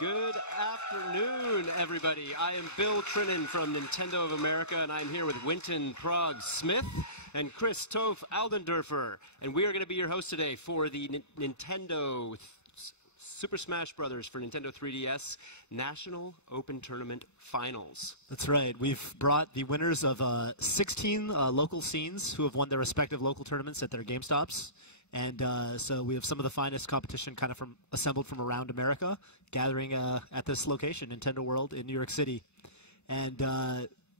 Good afternoon, everybody. I am Bill Trinan from Nintendo of America, and I'm here with Winton Prague Smith and Chris Toph Aldendorfer. And we are going to be your hosts today for the Nintendo Super Smash Bros. For Nintendo 3DS National Open Tournament Finals. That's right. We've brought the winners of 16 local scenes who have won their respective local tournaments at their GameStops. And so we have some of the finest competition kind of assembled from around America, gathering at this location, Nintendo World in New York City. And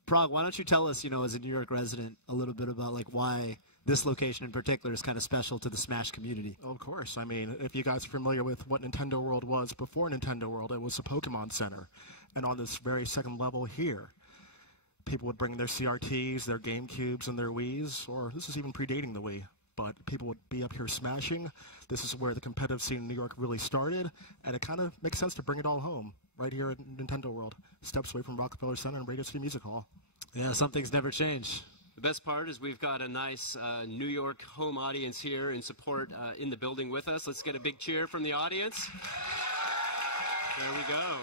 Prague, why don't you tell us, as a New York resident, a little bit about why this location in particular is kind of special to the Smash community? Of course. I mean, if you guys are familiar with what Nintendo World was before Nintendo World, it was a Pokemon Center. And on this very second level here, people would bring their CRTs, their GameCubes, and their Wiis, or this is even predating the Wii. But people would be up here smashing. This is where the competitive scene in New York really started, and it kind of makes sense to bring it all home right here at Nintendo World, steps away from Rockefeller Center and Radio City Music Hall. Yeah, some things never change. The best part is we've got a nice New York home audience here in support in the building with us. Let's get a big cheer from the audience. There we go.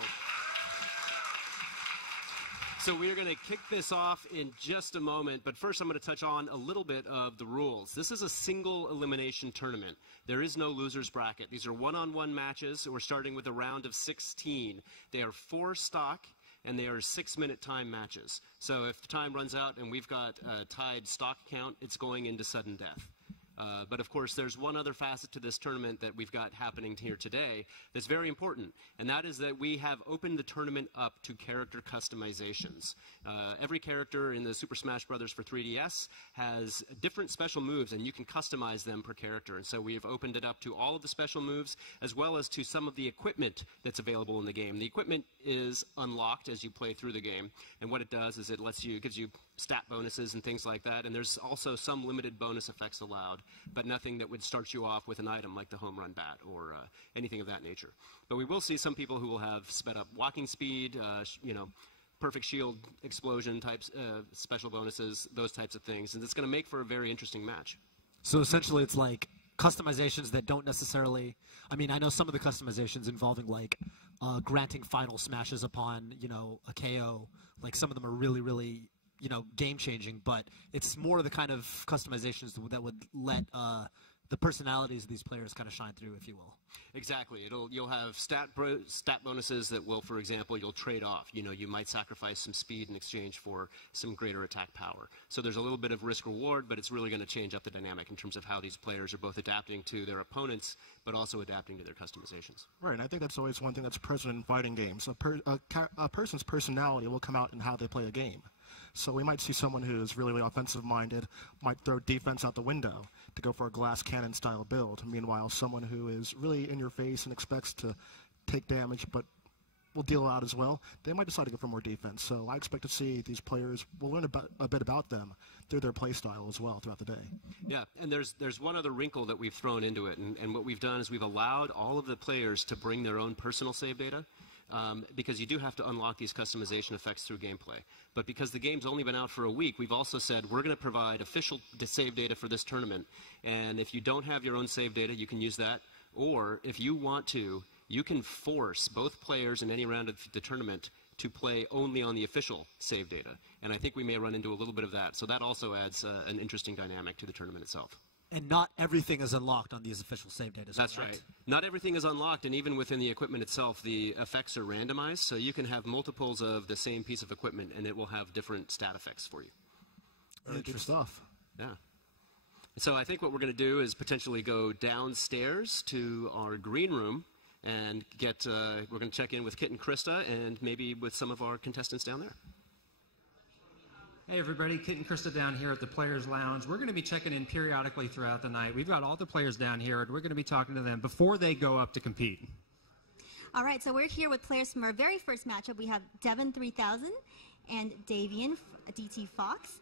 So we're going to kick this off in just a moment, but first I'm going to touch on a little bit of the rules. This is a single elimination tournament. There is no loser's bracket. These are one-on-one matches. We're starting with a round of 16. They are 4 stock, and they are 6-minute time matches. So if the time runs out and we've got a tied stock count, it's going into sudden death. But of course, there's one other facet to this tournament that we've got happening here today that's very important, and that is that we have opened the tournament up to character customizations. Every character in the Super Smash Bros. For 3DS has different special moves, and you can customize them per character. And so we have opened it up to all of the special moves, as well as to some of the equipment that's available in the game. The equipment is unlocked as you play through the game, and what it does is it gives you stat bonuses and things like that, and there's also some limited bonus effects allowed, but nothing that would start you off with an item like the home run bat or anything of that nature. But we will see some people who will have sped up walking speed, perfect shield explosion types, special bonuses, those types of things, and it's going to make for a very interesting match. So essentially it's like customizations that don't necessarily, I mean, I know some of the customizations involving granting final smashes upon, a KO, some of them are really, really game-changing, but it's more the kind of customizations that would let the personalities of these players kind of shine through, if you will. Exactly. You'll have stat bonuses that will, for example, you'll trade off. You might sacrifice some speed in exchange for some greater attack power. So there's a little bit of risk-reward, but it's really going to change up the dynamic in terms of how these players are both adapting to their opponents, but also adapting to their customizations. Right, and I think that's always one thing that's present in fighting games. A person's personality will come out in how they play a game. So we might see someone who is really, really offensive-minded, might throw defense out the window to go for a glass cannon-style build. Meanwhile, someone who is really in your face and expects to take damage but will deal out as well, they might decide to go for more defense. So I expect to see these players, we'll learn a bit about them through their play style as well throughout the day. Yeah, and there's one other wrinkle that we've thrown into it, and what we've done is we've allowed all of the players to bring their own personal save data. Because you do have to unlock these customization effects through gameplay. But because the game's only been out for a week, we've also said we're going to provide official save data for this tournament. And if you don't have your own save data, you can use that. Or if you want to, you can force both players in any round of the tournament to play only on the official save data. And I think we may run into a little bit of that. So that also adds an interesting dynamic to the tournament itself. And not everything is unlocked on these official save data. That's right. Not everything is unlocked, and even within the equipment itself, the effects are randomized, so you can have multiples of the same piece of equipment, and it will have different stat effects for you. Very good stuff. Yeah. So I think what we're going to do is potentially go downstairs to our green room and we're going to check in with Kit and Krista, and maybe with some of our contestants down there. Hey everybody, Kit and Krista down here at the Players Lounge. We're going to be checking in periodically throughout the night. We've got all the players down here, and we're going to be talking to them before they go up to compete. All right, so we're here with players from our very first matchup. We have Devin 3000 and Davian DT Fox.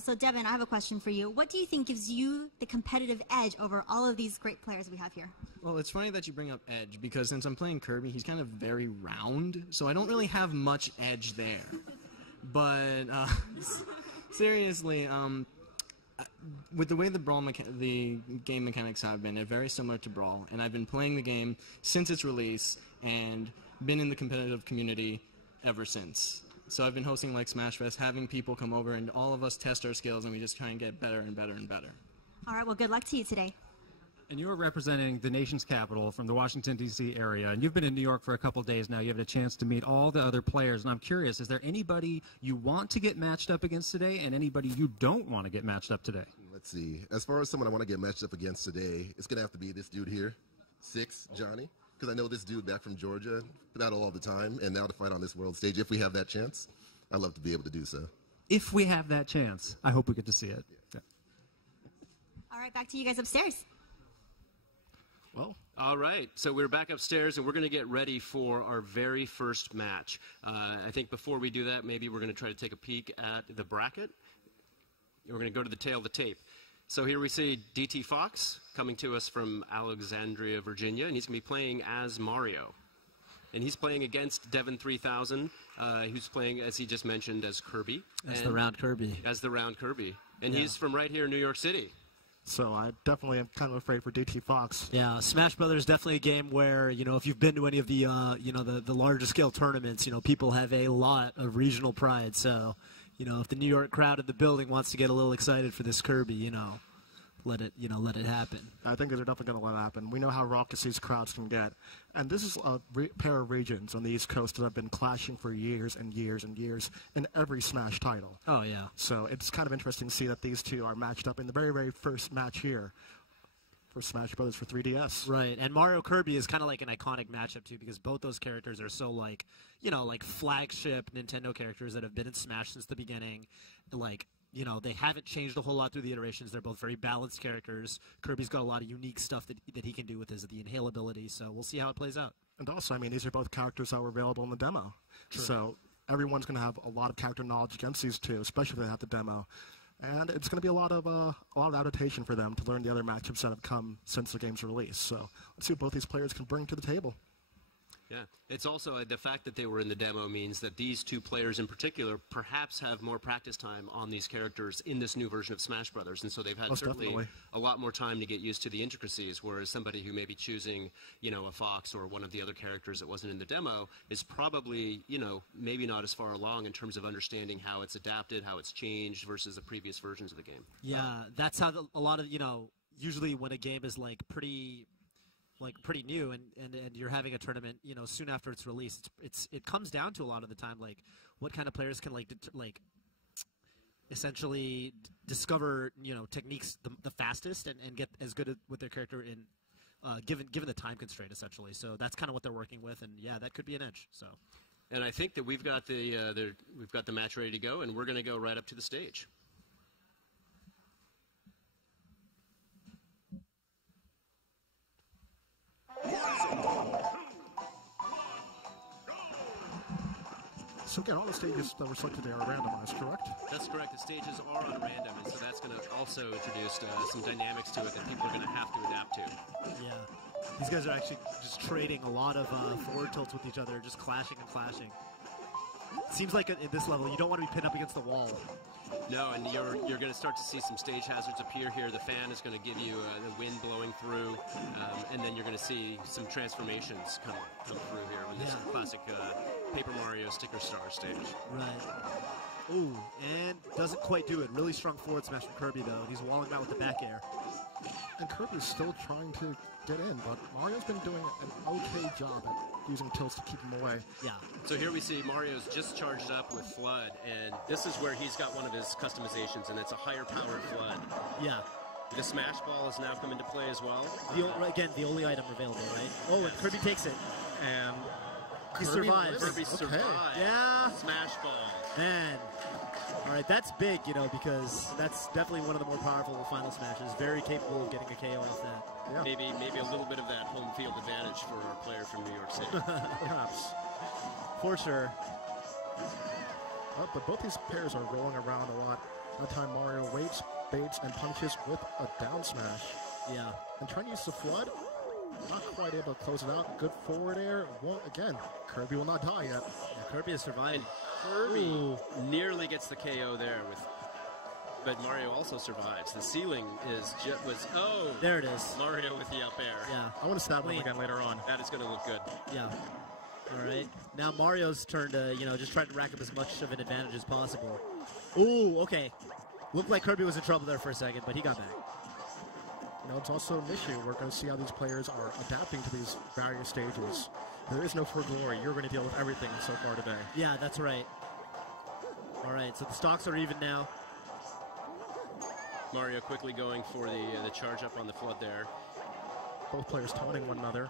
So Devin, I have a question for you. What do you think gives you the competitive edge over all of these great players we have here? Well, it's funny that you bring up edge, because since I'm playing Kirby, he's kind of very round, so I don't really have much edge there. But seriously, with the way the game mechanics have been, they're very similar to Brawl, and I've been playing the game since its release, and been in the competitive community ever since. So I've been hosting like Smash Fest, having people come over, and all of us test our skills, and we just try and get better and better and better. All right, well, good luck to you today. And you're representing the nation's capital from the Washington, D.C. area, and you've been in New York for a couple days now. You have a chance to meet all the other players, and I'm curious, is there anybody you want to get matched up against today and anybody you don't want to get matched up today? Let's see. As far as someone I want to get matched up against today, it's going to have to be this dude here, 6, Johnny, because I know this dude back from Georgia, battle all the time, and now to fight on this world stage, if we have that chance, I'd love to be able to do so. If we have that chance, I hope we get to see it. Yeah. All right, back to you guys upstairs. Well, all right, so we're back upstairs, and we're going to get ready for our very first match. I think before we do that, maybe we're going to try to take a peek at the bracket. We're going to go to the tail of the tape. So here we see DT Fox coming to us from Alexandria, Virginia, and he's going to be playing as Mario. And he's playing against Devin 3000, who's playing, as he just mentioned, as Kirby. As the round Kirby. As the round Kirby. And he's from right here in New York City. so I definitely am kind of afraid for DT Fox. Yeah, Smash Brothers is definitely a game where, you know, if you've been to any of the, the larger scale tournaments, you know, people have a lot of regional pride. So, you know, if the New York crowd in the building wants to get a little excited for this Kirby, you know, let it happen. I think they're definitely going to let it happen. We know how raucous these crowds can get. And this is a pair of regions on the East Coast that have been clashing for years and years and years in every Smash title. Oh, yeah. So it's kind of interesting to see that these two are matched up in the very, very first match here for Smash Brothers for 3DS. Right, and Mario Kirby is kind of like an iconic matchup, too, because both those characters are so, like, you know, like flagship Nintendo characters that have been in Smash since the beginning. Like, you know, they haven't changed a whole lot through the iterations. They're both very balanced characters. Kirby's got a lot of unique stuff that he can do with the inhale ability, so we'll see how it plays out. And also, I mean, these are both characters that were available in the demo. True. So everyone's going to have a lot of character knowledge against these two, especially if they have the demo. And it's going to be a lot of adaptation for them to learn the other matchups that have come since the game's release. So let's see what both these players can bring to the table. Yeah, it's also the fact that they were in the demo means that these two players in particular perhaps have more practice time on these characters in this new version of Smash Brothers, and so they've had certainly a lot more time to get used to the intricacies, whereas somebody who may be choosing, you know, a Fox or one of the other characters that wasn't in the demo is probably, you know, maybe not as far along in terms of understanding how it's adapted, how it's changed versus the previous versions of the game. Yeah, that's how a lot of, you know, usually when a game is like pretty new and you're having a tournament, you know, soon after it's released, it comes down to a lot of the time, like, what kind of players can essentially discover, you know, techniques the fastest and get as good with their character in given the time constraint, essentially. So that's kind of what they're working with, and yeah, that could be an edge. So, and I think that we've got the match ready to go, and we're going to go right up to the stage. So again, all the stages that were selected there are randomized, correct? That's correct. The stages are on random, and so that's going to also introduce some dynamics to it that people are going to have to adapt to. Yeah. These guys are actually just trading a lot of forward tilts with each other, just clashing and flashing. Seems like at this level, you don't want to be pinned up against the wall. No, and you're going to start to see some stage hazards appear here. The fan is going to give you the wind blowing through, and then you're going to see some transformations come through here. When this is a classic Paper Mario Sticker Star stage. Right. Ooh, and doesn't quite do it. Really strong forward smash from Kirby, though, and he's walling out with the back air. And Kirby's still trying to get in, but Mario's been doing an okay job at using tilts to keep him away. Yeah. So here we see Mario's just charged up with Flood, and this is where he's got one of his customizations, and it's a higher powered Flood. Yeah. The Smash Ball has now come into play as well. Again, the only item available, right? Oh, and Kirby takes it. And he survives. Kirby survives. Yeah. Smash Ball. Man. All right, that's big, you know, because that's definitely one of the more powerful final smashes. Very capable of getting a KO off that. Yeah. Maybe a little bit of that home field advantage for our player from New York City. Perhaps. For sure. But both these pairs are rolling around a lot. That time Mario waits, baits, and punches with a down smash. Yeah. And trying to use the Flood, not quite able to close it out. Good forward air. Well, again, Kirby will not die yet. Yeah, Kirby has survived. Kirby nearly gets the KO there but Mario also survives. The ceiling there it is. Mario with the up air. Yeah. I want to stab him again later on. That is going to look good. Yeah. All right. Now Mario's turn to, just try to rack up as much of an advantage as possible. Ooh, okay. Looked like Kirby was in trouble there for a second, but he got back. It's also an issue. We're going to see how these players are adapting to these various stages. There is no for glory. You're going to deal with everything so far today. Yeah, that's right. All right, so the stocks are even now. Mario quickly going for the charge up on the flood there. Both players taunting one another.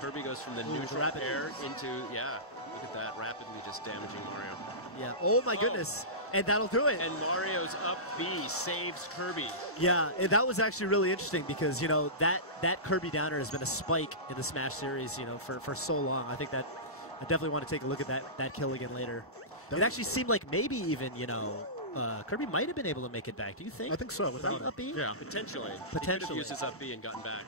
Kirby goes from the neutral air into, look at that, rapidly just damaging Mario. Yeah, oh my goodness. And that'll do it. And Mario's up B saves Kirby. Yeah, and that was actually really interesting because, that Kirby downer has been a spike in the Smash series, for so long. I think that I definitely want to take a look at that kill again later. It actually seemed like maybe even, Kirby might have been able to make it back. Do you think? I think so. Without up B? Yeah. Potentially. Potentially. He could have used his up B and gotten back.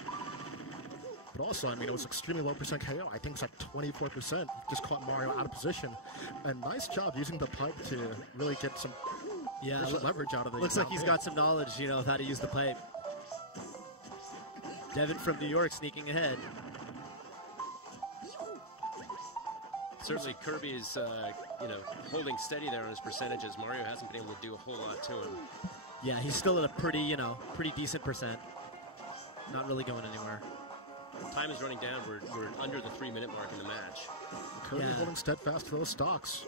But also, it was extremely low percent KO. I think it's like 24%. Just caught Mario out of position. And nice job using the pipe to really get some leverage out of the Looks like he's got some knowledge, of how to use the pipe. Devin from New York sneaking ahead. Certainly Kirby is, holding steady there on his percentages. Mario hasn't been able to do a whole lot to him. Yeah, he's still at a pretty decent percent. Not really going anywhere. Time is running down. We're under the 3-minute mark in the match. Kirby holding steadfast to those stocks.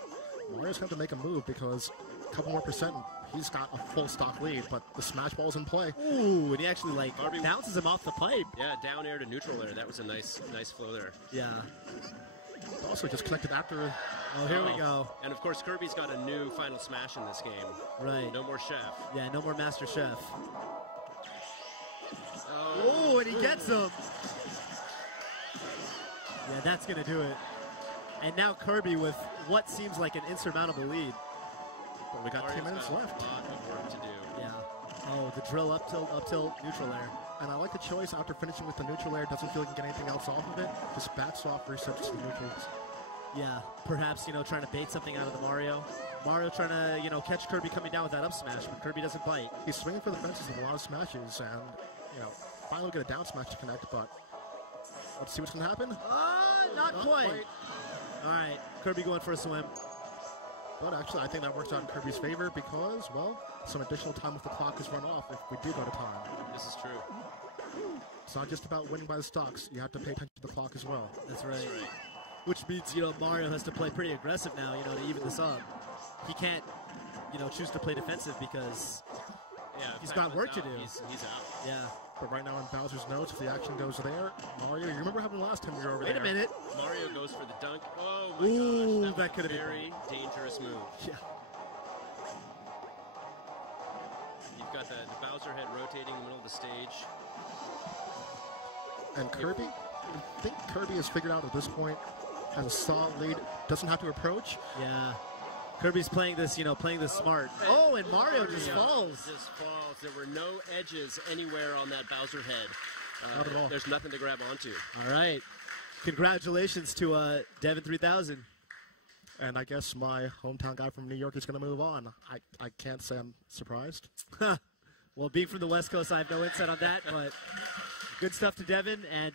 Mario's going to make a move because a couple more percent, he's got a full stock lead, but the smash ball's in play. Ooh, and he actually bounces him off the pipe. Yeah, down air to neutral there. That was a nice flow there. Yeah. Also just connected after. Oh, here we go. And of course, Kirby's got a new final smash in this game. Right. No more chef. Yeah, no more Master Chef. Oh, and he gets him. Yeah, that's going to do it. And now Kirby with what seems like an insurmountable lead. But we got Mario's 2 minutes got left. A lot of work to do. Yeah. Oh, the drill up tilt, neutral air. And I like the choice after finishing with the neutral air. Doesn't feel like he can get anything else off of it. Just bats off, resets to the neutrals. Yeah, perhaps, trying to bait something out of the Mario. Mario trying to, catch Kirby coming down with that up smash, but Kirby doesn't bite. He's swinging for the fences with a lot of smashes, and, finally get a down smash to connect, but let's see what's going to happen. Not quite. All right, Kirby going for a swim. But actually, I think that works out in Kirby's favor because, well, some additional time with the clock is run off if we do go to time. This is true. It's not just about winning by the stocks. You have to pay attention to the clock as well. That's right. That's right. Which means, Mario has to play pretty aggressive now, to even this up. He can't, choose to play defensive because he's got work to do. He's out. Yeah. But right now in Bowser's notes, if the action goes there, Mario, you remember having last time you were over there? Wait a minute. Mario goes for the dunk. Oh my Ooh, gosh. that could have been very dangerous move. Yeah. You've got the Bowser head rotating in the middle of the stage. And Kirby, I think Kirby has figured out at this point, has a solid lead, doesn't have to approach. Yeah. Kirby's playing this, playing this smart. Oh, and Mario just falls. Just falls. There were no edges anywhere on that Bowser head. Not at all. There's nothing to grab onto. All right. Congratulations to Devin 3000. And I guess my hometown guy from New York is going to move on. I can't say I'm surprised. Well, being from the West Coast, I have no insight on that, but good stuff to Devin, and,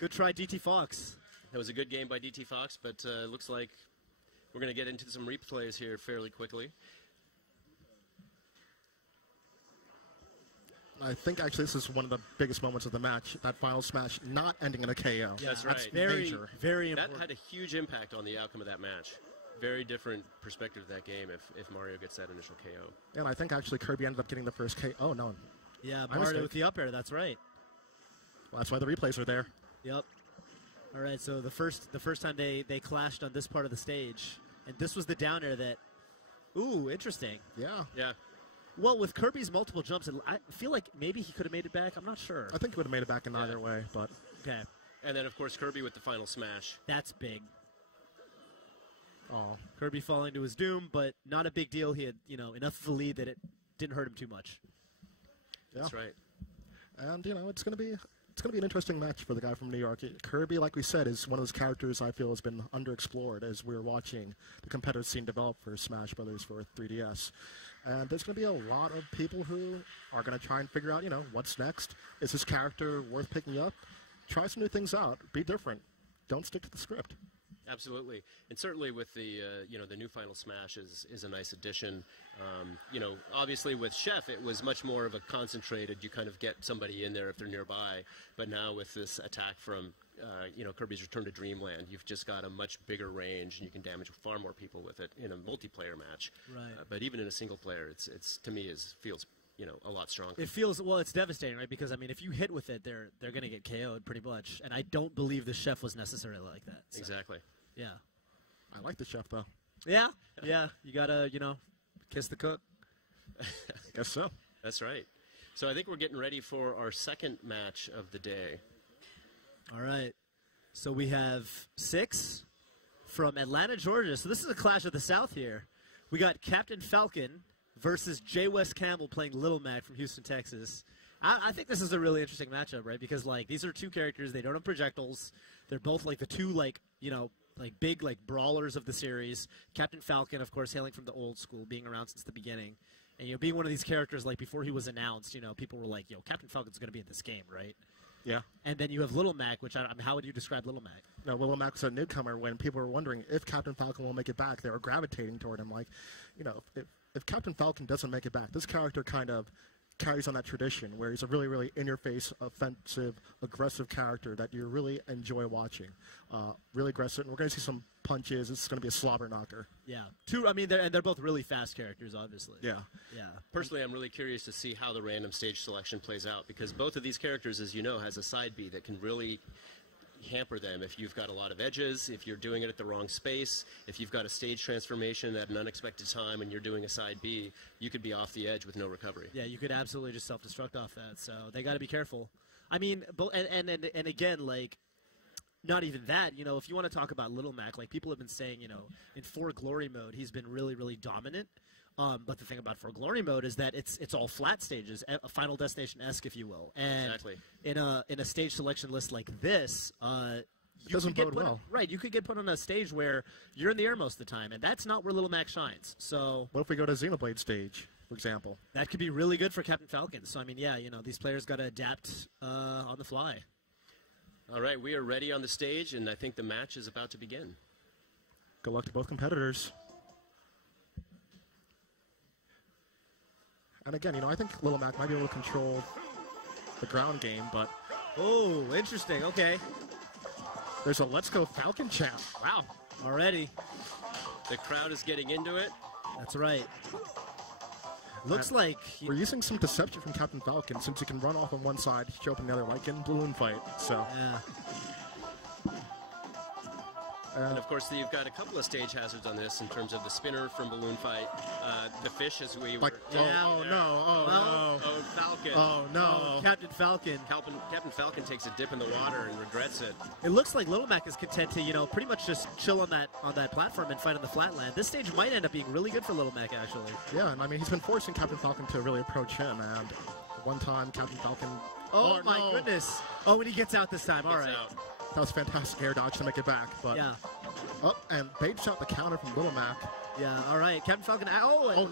good try, DT Fox. That was a good game by DT Fox, but it looks like we're going to get into some replays here fairly quickly. I think actually this is one of the biggest moments of the match. That final smash not ending in a KO. Yeah, that's right. Very, major. very important. That had a huge impact on the outcome of that match. Very different perspective of that game if Mario gets that initial KO. And I think actually Kirby ended up getting the first KO. Oh, no. Yeah, My Mario mistake. with the up air, that's right. Well, that's why the replays are there. Yep. All right, so the first time they clashed on this part of the stage, and this was the down air that, ooh, interesting. Yeah. Yeah. Well, with Kirby's multiple jumps, I feel like maybe he could have made it back. I'm not sure. I think he would have made it back in either way, but Okay, And then, of course, Kirby with the final smash. that's big. oh, Kirby falling to his doom, but not a big deal. He had, enough of a lead that it didn't hurt him too much. yeah. That's right. And it's going to be an interesting match for the guy from New York. Kirby, like we said, is one of those characters I feel has been underexplored as we're watching the competitive scene develop for Smash Brothers for 3DS. And there's going to be a lot of people who are going to try and figure out, what's next. Is this character worth picking up? Try some new things out. Be different. don't stick to the script. Absolutely, and certainly with the the new Final Smash is a nice addition. Obviously with Chef it was much more of a concentrated. You kind of get somebody in there if they're nearby, but now with this attack from Kirby's Return to Dreamland, you've just got a much bigger range and you can damage far more people with it in a multiplayer match. Right. But even in a single player, it's to me feels a lot stronger. It feels, well, it's devastating, right? Because, I mean, if you hit with it, they're going to get KO'd pretty much. And I don't believe the Chef was necessarily like that. So. Exactly. Yeah. I like the Chef, though. Yeah? Yeah. You got to, kiss the cook. I guess so. That's right. So I think we're getting ready for our second match of the day. All right. So we have 6 from Atlanta, Georgia. So this is a clash of the South here. We got Captain Falcon versus J. West Campbell playing Little Mac from Houston, Texas. I think this is a really interesting matchup, right? Because, these are two characters. They don't have projectiles. They're both, the two, big, brawlers of the series. Captain Falcon, of course, hailing from the old school, being around since the beginning. And, being one of these characters, before he was announced, people were like, Captain Falcon's going to be in this game, right? Yeah. And then you have Little Mac, which, how would you describe Little Mac? No, Little Mac was a newcomer when people were wondering if Captain Falcon will make it back. They were gravitating toward him. If Captain Falcon doesn't make it back, this character kind of carries on that tradition where he's a really, really in-your-face, offensive, aggressive character that you really enjoy watching. Really aggressive. And we're going to see some punches. It's going to be a slobber knocker. Yeah. They're both really fast characters, obviously. Yeah. Yeah. Personally, I'm really curious to see how the random stage selection plays out because both of these characters, as you know, has a side B that can really hamper them if you've got a lot of edges, if you're doing it at the wrong space, if you've got a stage transformation at an unexpected time and you're doing a side B, you could be off the edge with no recovery. Yeah, you could absolutely just self-destruct off that, so they got to be careful. I mean, and again, not even that, if you want to talk about Little Mac, people have been saying, in For Glory mode, he's been really, really dominant. But the thing about For Glory mode is that it's all flat stages, a Final Destination-esque, if you will. And exactly. In a stage selection list like this, doesn't bode well. Right, you could get put on a stage where you're in the air most of the time, and that's not where Little Mac shines. So what if we go to Xenoblade stage, for example? That could be really good for Captain Falcon. So I mean, yeah, these players got to adapt on the fly. All right, we are ready on the stage, and I think the match is about to begin. Good luck to both competitors. And again, I think Little Mac might be able to control the ground game, but... Oh, interesting. Okay. There's a Let's Go Falcon chant. Wow. Already. The crowd is getting into it. That's right. Looks like... We're using some deception from Captain Falcon since he can run off on one side, show up on the other, like in Balloon Fight. So... Yeah. And of course, you've got a couple of stage hazards on this in terms of the spinner from Balloon Fight, the fish as we were. No. Oh, Falcon. Oh, no. Captain Falcon. Captain Falcon takes a dip in the water and regrets it. It looks like Little Mac is content to, pretty much just chill on that platform and fight on the flatland. This stage might end up being really good for Little Mac, actually. Yeah, and I mean, he's been forcing Captain Falcon to really approach him, and one time Captain Falcon... Oh, my goodness. Oh, and he gets out this time. All right. That was fantastic air dodge to make it back, but... Yeah. Up and baits out the counter from Little Mac. Yeah, all right. Captain Falcon...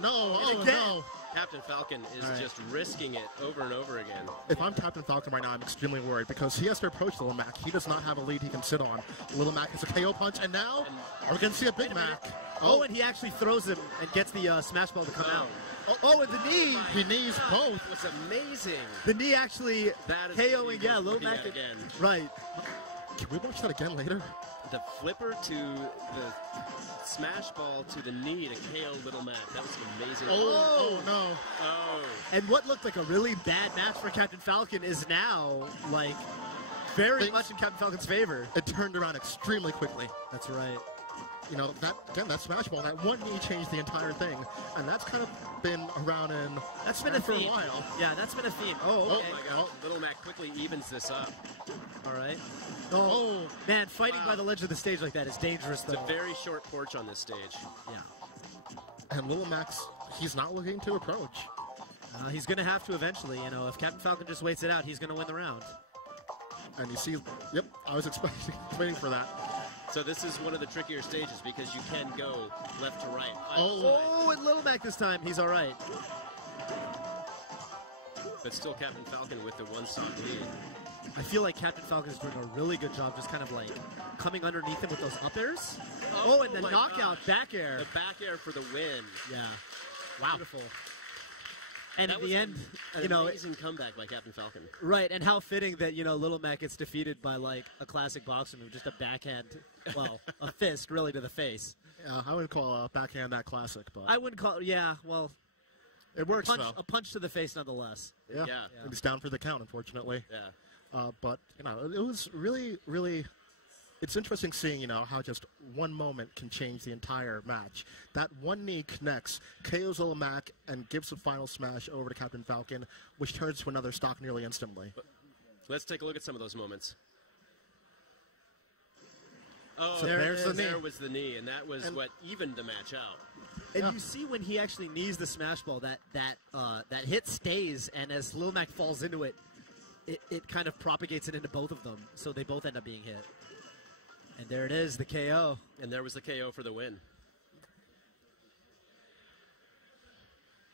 No. Captain Falcon is just risking it over and over again. If I'm Captain Falcon right now, I'm extremely worried because he has to approach Little Mac. He does not have a lead he can sit on. Little Mac has a KO punch, and now we're going to see a Big Mac. Oh, and he actually throws him and gets the smash ball to come out. Oh, and the knee. He knees both. It was amazing. The knee actually KOing, Little Mac. Again. Right. Can we watch that again later? The flipper to the smash ball to the knee to KO Little Mac. That was an amazing. Oh, no. Oh. And what looked like a really bad match for Captain Falcon is now, very much in Captain Falcon's favor. It turned around extremely quickly. That's right. That smash ball, that one knee changed the entire thing. And that's kind of been around That's been a for theme. a while. Yeah, that's been a theme. Oh, okay. Oh, my God. Little Mac quickly evens this up. All right. Oh, man, fighting by the ledge of the stage like that is dangerous, though. It's a very short porch on this stage. Yeah. And Little Mac's, he's not looking to approach. He's going to have to eventually. If Captain Falcon just waits it out, he's going to win the round. And you see, yep, I was waiting for that. So this is one of the trickier stages because you can go left to right. Oh, and Little Mac this time. He's all right. But still Captain Falcon with the one-stop lead. I feel like Captain Falcon is doing a really good job just kind of like coming underneath him with those up airs. Oh, and the my knockout gosh. back air. The back air for the win. Yeah. Wow. Beautiful. And That in was the end, an you know, amazing comeback by Captain Falcon. right, and how fitting that, you know, Little Mac gets defeated by like a classic boxer move, just a backhand, well, a fist really to the face. Yeah, I wouldn't call a backhand that classic, but I wouldn't call, yeah, well, it works though. a punch to the face nonetheless. Yeah. Yeah. He's down for the count, unfortunately. Yeah. But, you know, it was really, really, it's interesting seeing, you know, how just one moment can change the entire match. That one knee connects, KOs Little Mac, and gives the final smash over to Captain Falcon, which turns to another stock nearly instantly. Let's take a look at some of those moments. Oh, So there's the knee. there was the knee, and that was what evened the match out. And you see when he actually knees the smash ball, that hit stays, and as Lil Mac falls into it, it kind of propagates it into both of them, so they both end up being hit. And there it is, the KO. And there was the KO for the win.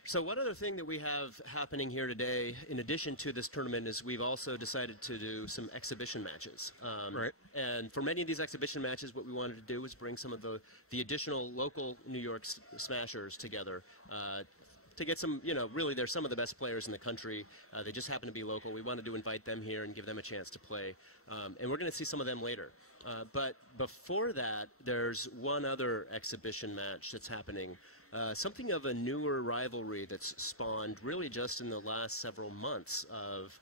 So one other thing that we have happening here today, in addition to this tournament, is we've also decided to do some exhibition matches. Right. And for many of these exhibition matches, what we wanted to do was bring some of the additional local New York smashers together to get some, you know, really they're some of the best players in the country. They just happen to be local. We wanted to invite them here and give them a chance to play. And we're going to see some of them later. But before that, there's one other exhibition match that's happening. Something of a newer rivalry that's spawned really just in the last several months of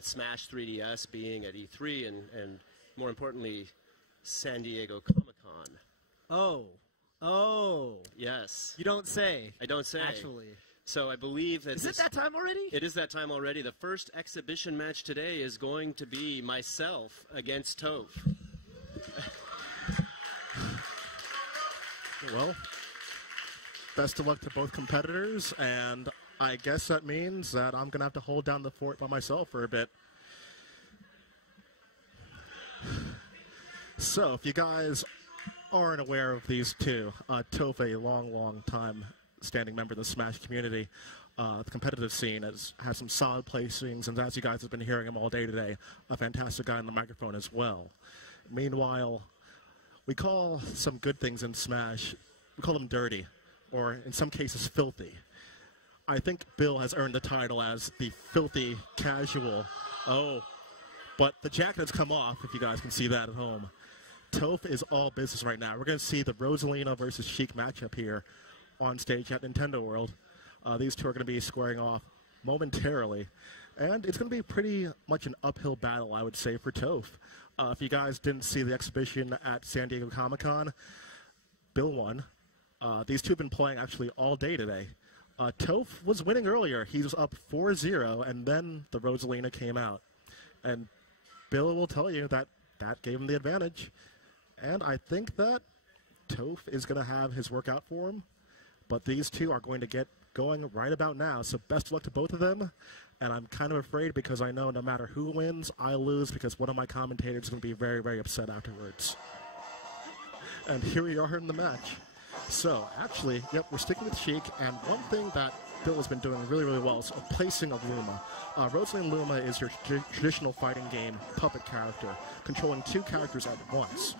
Smash 3DS being at E3 and more importantly, San Diego Comic-Con. Oh. Yes. You don't say. I don't say. Actually. So I believe that Is it that time already? It is that time already. The first exhibition match today is going to be myself against Toph. Well, best of luck to both competitors, and I guess that means that I'm going to have to hold down the fort by myself for a bit. So, if you guys aren't aware of these two, Toph, a long time standing member of the Smash community, the competitive scene has some solid placings, and as you guys have been hearing him all day today, a fantastic guy on the microphone as well. Meanwhile, we call some good things in Smash, we call them dirty, or in some cases filthy. I think Bill has earned the title as the filthy casual. Oh, but the jacket has come off, if you guys can see that at home. Toph is all business right now. We're going to see the Rosalina versus Sheik matchup here on stage at Nintendo World. These two are going to be squaring off momentarily. And it's going to be pretty much an uphill battle, I would say, for Toph. If you guys didn't see the exhibition at San Diego Comic-Con, Bill won. These two have been playing actually all day today. Toph was winning earlier. He was up 4-0, and then the Rosalina came out. And Bill will tell you that that gave him the advantage. And I think that Toph is going to have his work out for him. But these two are going to get going right about now. So best of luck to both of them. And I'm kind of afraid because I know no matter who wins, I lose because one of my commentators is going to be very, very upset afterwards. And here we are in the match. So, actually, yep, we're sticking with Sheik. And one thing that Bill has been doing really, really well is a placing of Luma. Rosalina Luma is your traditional fighting game puppet character, controlling two characters at once.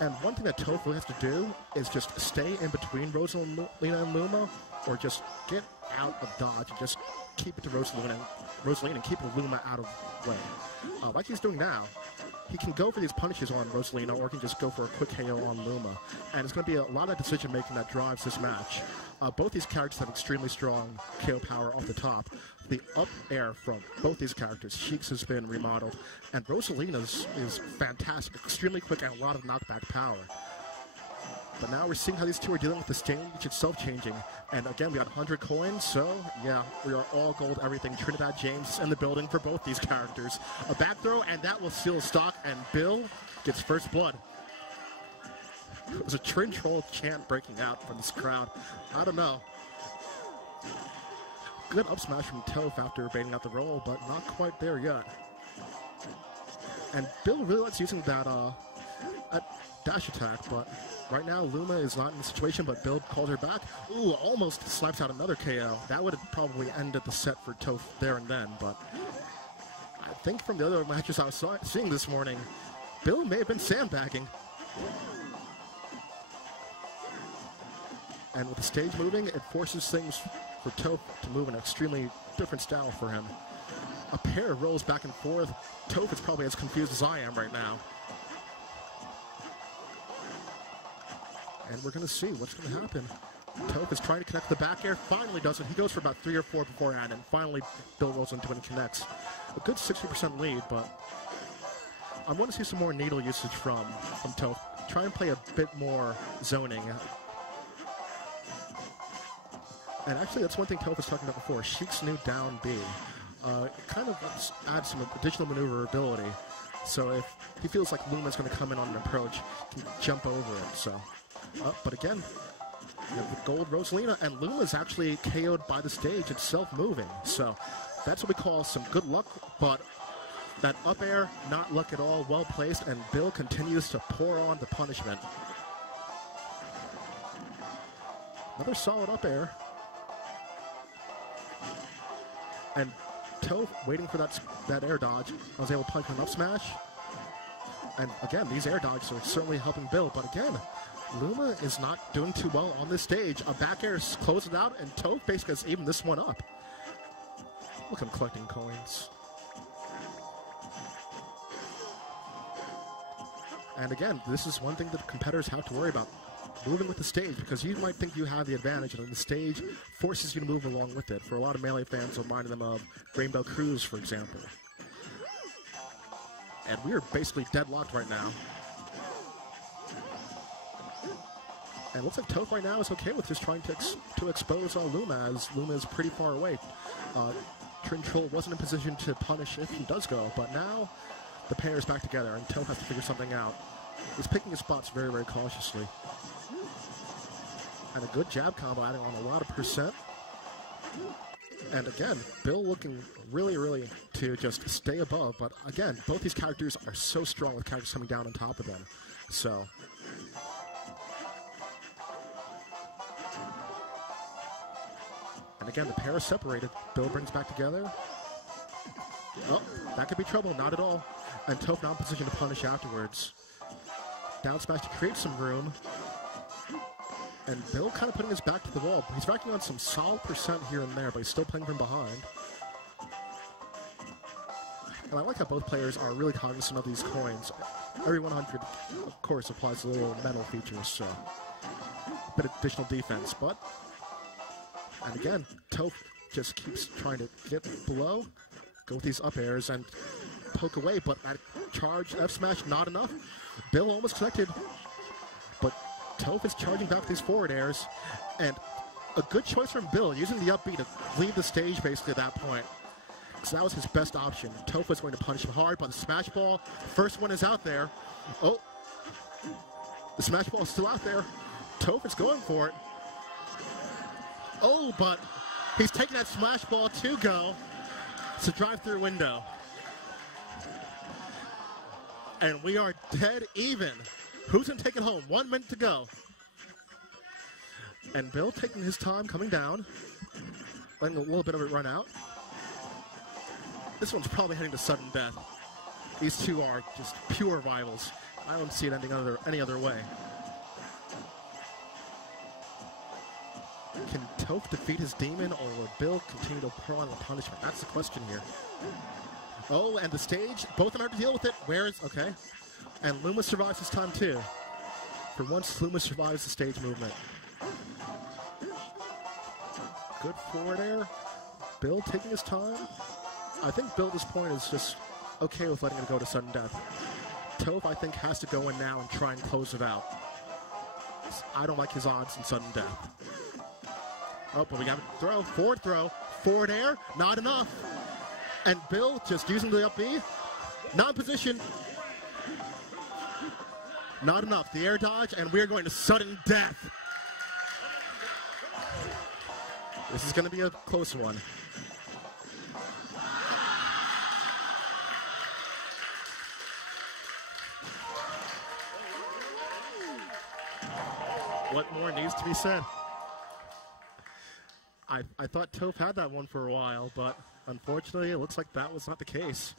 And one thing that Toph really has to do is just stay in between Rosalina and Luma, or just get out of dodge and just keep it to Rosalina and keep Luma out of way. Like he's doing now, he can go for these punishes on Rosalina, or he can just go for a quick KO on Luma. And it's going to be a lot of decision-making that drives this match. Both these characters have extremely strong KO power off the top. The up air from both these characters, Sheik's has been remodeled, and Rosalina's is fantastic, extremely quick, and a lot of knockback power. But now we're seeing how these two are dealing with the stage itself changing. And again, we got 100 coins, so yeah, we are all gold everything. Trinidad James is in the building for both these characters. A back throw, and that will seal stock, and Bill gets first blood. There's a Trin Troll chant breaking out from this crowd. I don't know. Good up smash from Toph after baiting out the roll, but not quite there yet. And Bill really likes using that dash attack, but right now Luma is not in the situation, but Bill called her back. Ooh, almost slaps out another KO. That would have probably ended the set for Toph there and then, but I think from the other matches I was seeing this morning, Bill may have been sandbagging. And with the stage moving, it forces things for Toph to move in an extremely different style for him. A pair rolls back and forth. Toph is probably as confused as I am right now. And we're going to see what's going to happen. Toph is trying to connect the back air, finally does it. He goes for about 3 or 4 beforehand, and finally Bill rolls into it and connects. A good 60% lead, but I want to see some more needle usage from Toph. Try and play a bit more zoning. And actually, that's one thing Toph was talking about before. Sheik's new down B kind of adds some additional maneuverability. So if he feels like Luma's going to come in on an approach, he can jump over it. So, but again, you have the gold Rosalina, and Luma's actually KO'd by the stage itself moving. So that's what we call some good luck, but that up air, not luck at all, well placed, and Bill continues to pour on the punishment. Another solid up air. And Toph waiting for that air dodge. I was able to punch an up smash. And again, these air dodges are certainly helping Bill, but again, Luma is not doing too well on this stage. A back air closes it out, and Toph basically has evened this one up. Look, I'm collecting coins. And again, this is one thing that competitors have to worry about. Moving with the stage, because you might think you have the advantage, and the stage forces you to move along with it. For a lot of Melee fans, reminding them of Rainbow Cruise, for example. And we are basically deadlocked right now. And it looks like Toph right now is okay with just trying to expose Luma, as Luma is pretty far away. Trintroll wasn't in position to punish if he does go, but now the pair is back together, and Toph has to figure something out. He's picking his spots very, very cautiously. And a good jab combo adding on a lot of percent. And again, Bill looking really, really to just stay above. But again, both these characters are so strong with characters coming down on top of them. So. And again, the pair is separated. Bill brings back together. Oh, that could be trouble. Not at all. And Toph now in position to punish afterwards. Down smash to create some room. And Bill kind of putting his back to the wall. He's racking on some solid percent here and there, but he's still playing from behind. And I like how both players are really cognizant of these coins. Every 100, of course, applies a little metal features, so a bit of additional defense. But, and again, Toph just keeps trying to get below, go with these up airs, and poke away, but at charge F smash, not enough. Bill almost connected, but Toph is charging back with these forward airs, and a good choice from Bill, using the up B to leave the stage basically at that point. So that was his best option. Toph was going to punish him hard, but the smash ball, first one is out there. Oh, the smash ball is still out there. Toph is going for it. Oh, but he's taking that smash ball to go. It's a drive-through window. And we are dead even. Who's going to take it home? 1 minute to go. And Bill taking his time coming down. Letting a little bit of it run out. This one's probably heading to sudden death. These two are just pure rivals. I don't see it ending any other way. Can Toph defeat his demon, or will Bill continue to pour on the punishment? That's the question here. Oh, and the stage, both of them have to deal with it. Where is, okay. And Luma survives this time too. For once, Luma survives the stage movement. Good forward air. Bill taking his time. I think Bill at this point is just okay with letting it go to sudden death. Toph, I think, has to go in now and try and close it out. I don't like his odds in sudden death. Oh, but we got a forward air, not enough. And Bill just using the up B, not in position. Not enough, the air dodge, and we're going to sudden death. This is going to be a close one. What more needs to be said? I thought Toph had that one for a while, but unfortunately, it looks like that was not the case.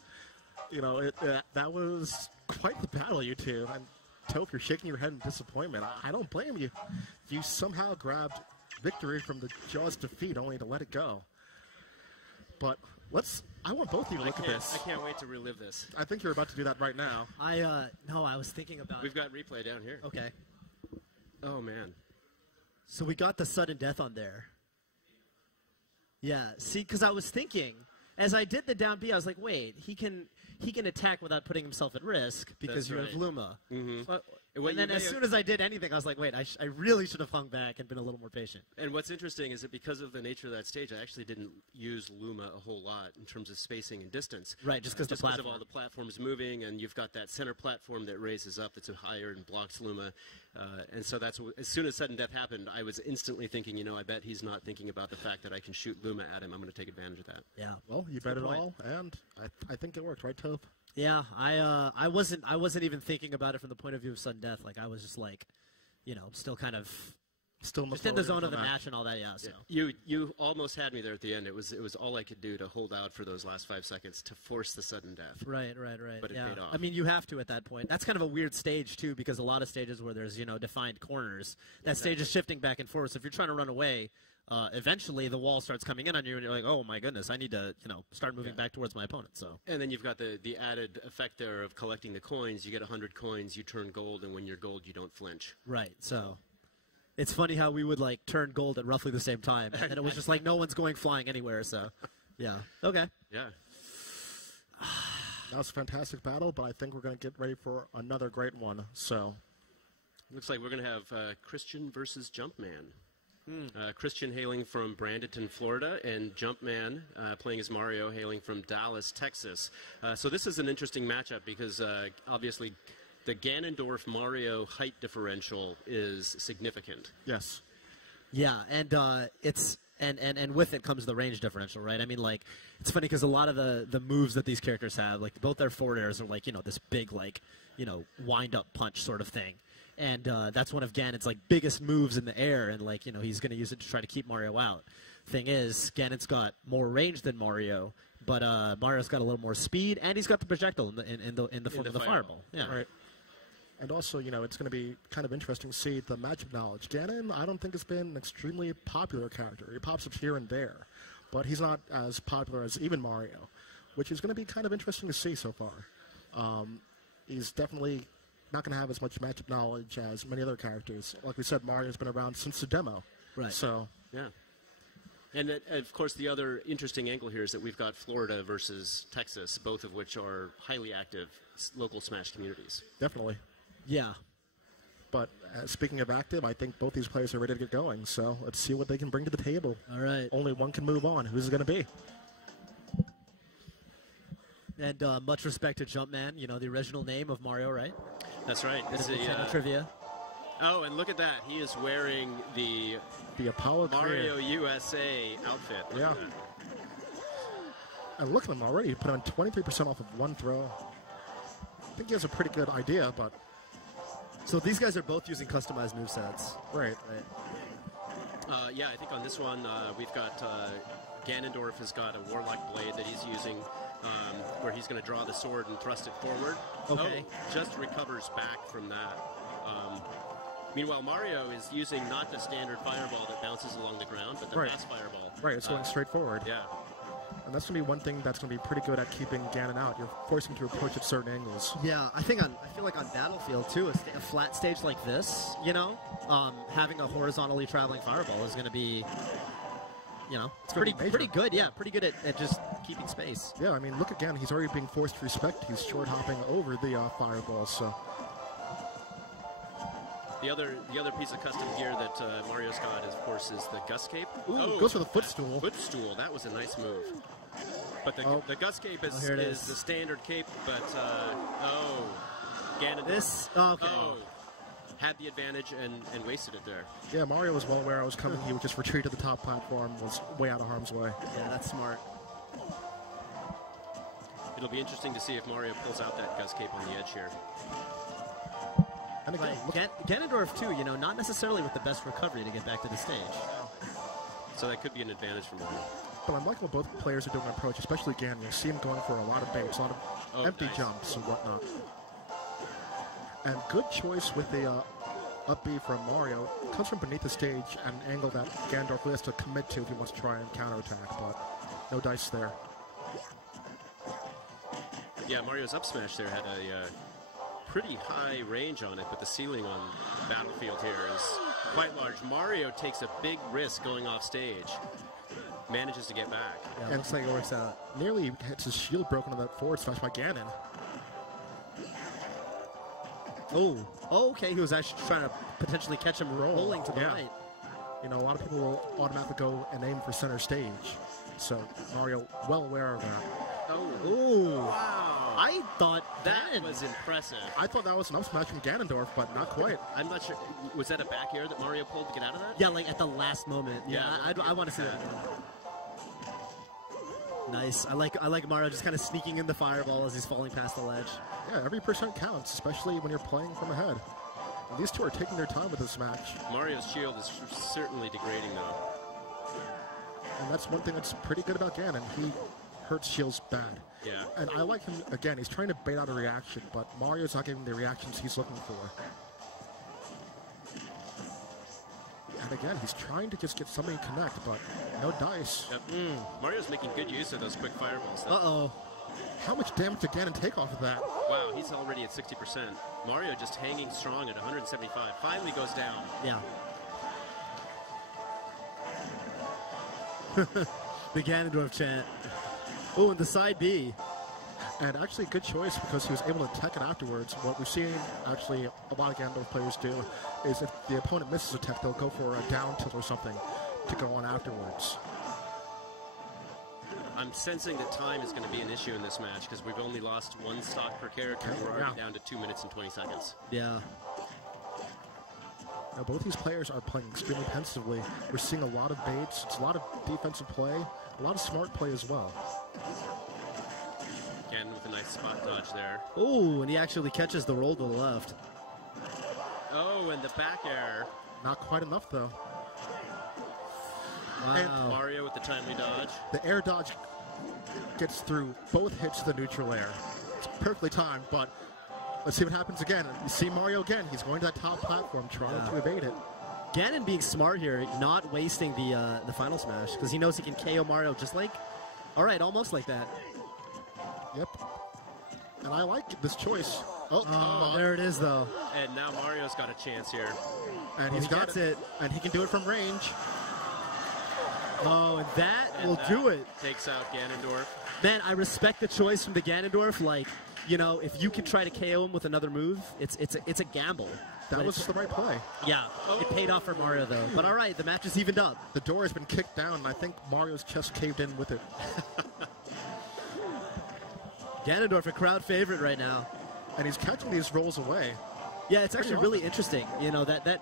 You know, that was quite the battle, you two. And Toph, you're shaking your head in disappointment. I don't blame you. You somehow grabbed victory from the jaws of defeat only to let it go. But I want both of you to look at this. I can't wait to relive this. I think you're about to do that right now. No, I was thinking about... We've got replay down here. Okay. Oh, man. So we got the sudden death on there. Yeah, see, because I was thinking, as I did the down B, I was like, wait, he can attack without putting himself at risk because you have Luma. Mm-hmm. So and then as soon as I did anything, I was like, wait, I really should have hung back and been a little more patient. And what's interesting is that because of the nature of that stage, I actually didn't use Luma a whole lot in terms of spacing and distance. Right, just because of all the platforms moving, and you've got that center platform that raises up that's higher and blocks Luma. And so that's as soon as sudden death happened, I was instantly thinking, you know, I bet he's not thinking about the fact that I can shoot Luma at him. I'm going to take advantage of that. Yeah. Well, you bet it all, and I think it worked, right, Toph? Yeah, I wasn't even thinking about it from the point of view of sudden death. Like I was just like, you know, still kind of just in the zone of the match and all that. Yeah. So you almost had me there at the end. It was all I could do to hold out for those last 5 seconds to force the sudden death. Right. But it paid off. I mean, you have to at that point. That's kind of a weird stage too, because a lot of stages where there's defined corners, that stage is shifting back and forth. So if you're trying to run away, eventually the wall starts coming in on you, and you're like, oh my goodness, I need to start moving back towards my opponent. So and then you've got the added effect there of collecting the coins. You get 100 coins, you turn gold, and when you're gold, you don't flinch. Right. So it's funny how we would like turn gold at roughly the same time, and it was just like no one's going flying anywhere. So yeah. Okay. Yeah. That was a fantastic battle, but I think we're going to get ready for another great one. So looks like we're going to have Christian versus Jumpman. Christian hailing from Bradenton, Florida, and Jumpman playing as Mario hailing from Dallas, Texas. So this is an interesting matchup because obviously the Ganondorf-Mario height differential is significant. Yes. Yeah, and and with it comes the range differential, right? I mean, like, it's funny because a lot of the moves that these characters have, like both their forward airs are like, this big, like, wind-up punch sort of thing. And that's one of Ganon's like biggest moves in the air, and like he's going to use it to try to keep Mario out. Thing is, Ganon's got more range than Mario, but Mario's got a little more speed, and he's got the projectile in the form of the fireball. Yeah. Right. And also, it's going to be kind of interesting to see the matchup knowledge. Ganon, I don't think has been an extremely popular character. He pops up here and there, but he's not as popular as even Mario, which is going to be kind of interesting to see so far. He's definitely not going to have as much matchup knowledge as many other characters. Like we said, Mario's been around since the demo. Right. So, yeah. And of course, the other interesting angle here is that we've got Florida versus Texas, both of which are highly active local Smash communities. Definitely. Yeah. But speaking of active, I think both these players are ready to get going. So let's see what they can bring to the table. All right. Only one can move on. Who's it going to be? And much respect to Jumpman, the original name of Mario, right? That's right. It's the trivia. Oh, and look at that. He is wearing the Apollo Mario career. USA outfit. Look yeah. at that. And look at him already. He put on 23% off of one throw. I think he has a pretty good idea, but... So these guys are both using customized movesets. Right. Yeah, I think on this one, we've got Ganondorf has got a Warlock Blade that he's using where he's going to draw the sword and thrust it forward. Okay. Oh, just recovers back from that. Meanwhile, Mario is using not the standard fireball that bounces along the ground, but the fast fireball. Right, it's going straight forward. Yeah. And that's going to be one thing that's going to be pretty good at keeping Ganon out. You're forcing him to approach at certain angles. Yeah, I feel like on Battlefield, too, a flat stage like this, having a horizontally traveling fireball is going to be, it's pretty good. Yeah, pretty good at just keeping space. Yeah, I mean, look again. He's already being forced to respect. He's short hopping over the fireball, so... The other piece of custom gear that Mario's got, of course, is the Gus Cape. Ooh, goes for the footstool. Footstool, that was a nice move. But the Gus Cape is the standard cape, but, Ganon had the advantage and wasted it there. Yeah, Mario was well aware I was coming. He would just retreat to the top platform, was way out of harm's way. Yeah, that's smart. It'll be interesting to see if Mario pulls out that Gus Cape on the edge here. And again, Ganondorf, too, not necessarily with the best recovery to get back to the stage. So that could be an advantage for Mario. But I'm liking what both players are doing on approach, especially Ganon. You see him going for a lot of baits, a lot of empty jumps and whatnot. And good choice with the up B from Mario. It comes from beneath the stage at an angle that Ganondorf really has to commit to if he wants to try and counterattack, but no dice there. Yeah, Mario's up smash there had a pretty high range on it, but the ceiling on the battlefield here is quite large. Mario takes a big risk going off stage. Manages to get back. Yeah, looks like it works out. Nearly hits his shield broken on that forward smash by Ganon. Oh, okay. He was actually trying to potentially catch him rolling to the right. You know, a lot of people will automatically go and aim for center stage. So Mario well aware of that. Oh, wow. I thought that was impressive. I thought that was an up smash from Ganondorf, but not quite. I'm not sure. Was that a back air that Mario pulled to get out of that? Yeah, like at the last moment. Yeah, I want to see that. Nice. I like Mario just kind of sneaking in the fireball as he's falling past the ledge. Yeah, every percent counts, especially when you're playing from ahead. And these two are taking their time with this match. Mario's shield is certainly degrading, though. And that's one thing that's pretty good about Ganon. He hurts shields bad. Yeah. And I like him, again, he's trying to bait out a reaction, but Mario's not giving the reactions he's looking for. And again, he's trying to just get something to connect, but no dice. Yep. Mario's making good use of those quick fireballs. Uh-oh. How much damage did Ganon take off of that? Wow, he's already at 60%. Mario just hanging strong at 175. Finally goes down. Yeah. The Ganondorf chant. Oh, and the side B. And actually a good choice because he was able to tech it afterwards. What we've seen actually a lot of Ganondorf players do is if the opponent misses a tech, they'll go for a down tilt or something to go on afterwards. I'm sensing that time is going to be an issue in this match because we've only lost one stock per character. We're already down to 2 minutes and 20 seconds. Yeah. Now, both these players are playing extremely pensively. We're seeing a lot of baits. It's a lot of defensive play, a lot of smart play as well. Again, with a nice spot dodge there. Oh, and he actually catches the roll to the left. Oh, and the back air. Not quite enough, though. Wow. And Mario with the timely dodge. The air dodge gets through both hits of the neutral air. It's perfectly timed, but let's see what happens again. You see Mario again. He's going to that top platform trying to evade it. Ganon being smart here, not wasting the final smash, because he knows he can KO Mario just like, all right, almost like that. Yep. And I like this choice. Oh, there it is, though. And now Mario's got a chance here. And he's got it. And he can do it from range. Oh, and that will do it. Takes out Ganondorf. Man, I respect the choice from the Ganondorf. Like, you know, if you can try to KO him with another move, it's a gamble. That was the right play. Yeah, it paid off for Mario, though. But all right, the match is evened up. The door has been kicked down, and I think Mario's chest caved in with it. Ganondorf, a crowd favorite right now. And he's catching these rolls away. Yeah, it's actually really interesting. You know, that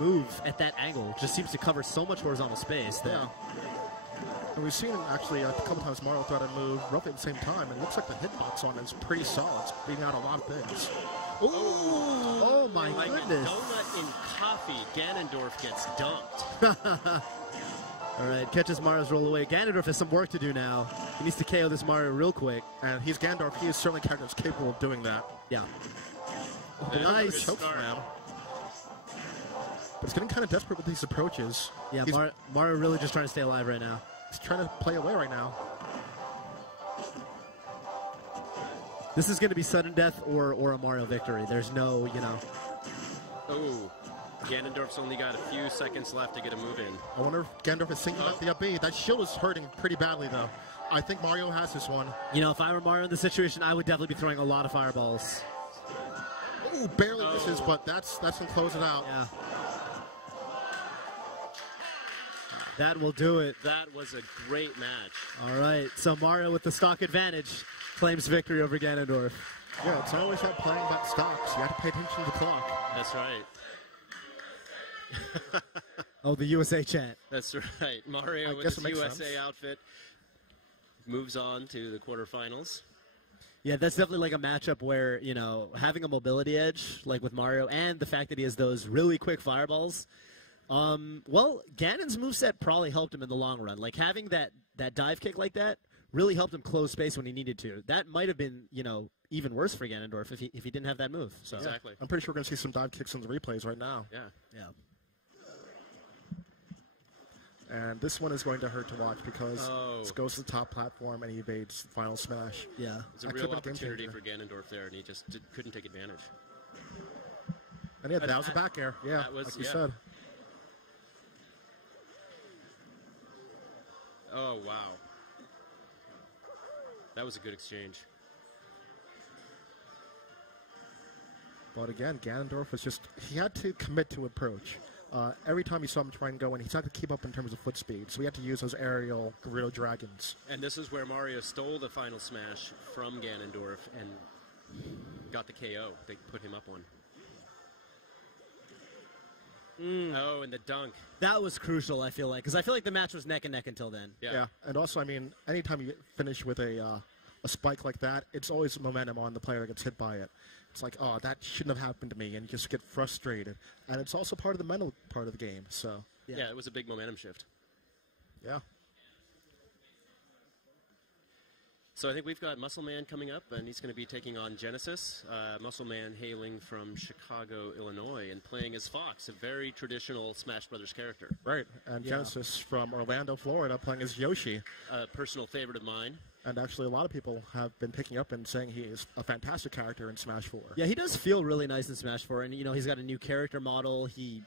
move at that angle just seems to cover so much horizontal space. Yeah. And we've seen actually a couple times Mario throw out a move roughly at the same time, and it looks like the hitbox on it is pretty solid. It's beating out a lot of things. Ooh. Oh my goodness. Like a donut in coffee, Ganondorf gets dumped. All right, catches Mario's roll away. Ganondorf has some work to do now. He needs to KO this Mario real quick. And he's Ganondorf. He is certainly a character that's capable of doing that. Yeah. Nice choke slam. But he's getting kind of desperate with these approaches. Yeah, Mario really just trying to stay alive right now. He's trying to play away right now. This is going to be sudden death or a Mario victory. There's no, you know. Oh, Ganondorf's only got a few seconds left to get a move in. I wonder if Ganondorf is thinking about the up B. That shield is hurting pretty badly, though. I think Mario has this one. You know, if I were Mario in this situation, I would definitely be throwing a lot of fireballs. Ooh, barely misses, but that's going to close it out. Yeah. That will do it. That was a great match. All right, so Mario with the stock advantage claims victory over Ganondorf. Yeah, it's always that playing about stocks. You have to pay attention to the clock. That's right. Oh, the USA chant. That's right. Mario with his USA outfit moves on to the quarterfinals. Yeah, that's definitely like a matchup where, you know, having a mobility edge, like with Mario, and the fact that he has those really quick fireballs, well, Ganon's moveset probably helped him in the long run. Like, having that that dive kick like that really helped him close space when he needed to. That might have been, even worse for Ganondorf if he didn't have that move. So. Exactly. I'm pretty sure we're going to see some dive kicks in the replays right now. Yeah. Yeah. And this one is going to hurt to watch because it goes to the top platform and he evades final smash. Yeah. It's a real opportunity for Ganondorf there, and he just couldn't take advantage. And yeah, that was a back air. Yeah, that was, like you said. Oh, wow. That was a good exchange. But again, Ganondorf was he had to commit to approach. Every time you saw him try and go in, he's not going to keep up in terms of foot speed, so we had to use those aerial Gerudo Dragons. And this is where Mario stole the final smash from Ganondorf and got the KO. They put him up one. Oh, and the dunk. That was crucial, I feel like, because I feel like the match was neck and neck until then. Yeah. And also, I mean, anytime you finish with a spike like that, it's always momentum on the player that gets hit by it. It's like, oh, that shouldn't have happened to me, and you just get frustrated. And it's also part of the mental part of the game, so. Yeah, it was a big momentum shift. Yeah. So I think we've got Muscle Man coming up, and he's going to be taking on Genesis. Muscle Man hailing from Chicago, Illinois, and playing as Fox, a very traditional Smash Brothers character. Right, and Genesis from Orlando, Florida, playing as Yoshi. A personal favorite of mine. And actually, a lot of people have been picking up and saying he is a fantastic character in Smash 4. Yeah, he does feel really nice in Smash 4, and, he's got a new character model. He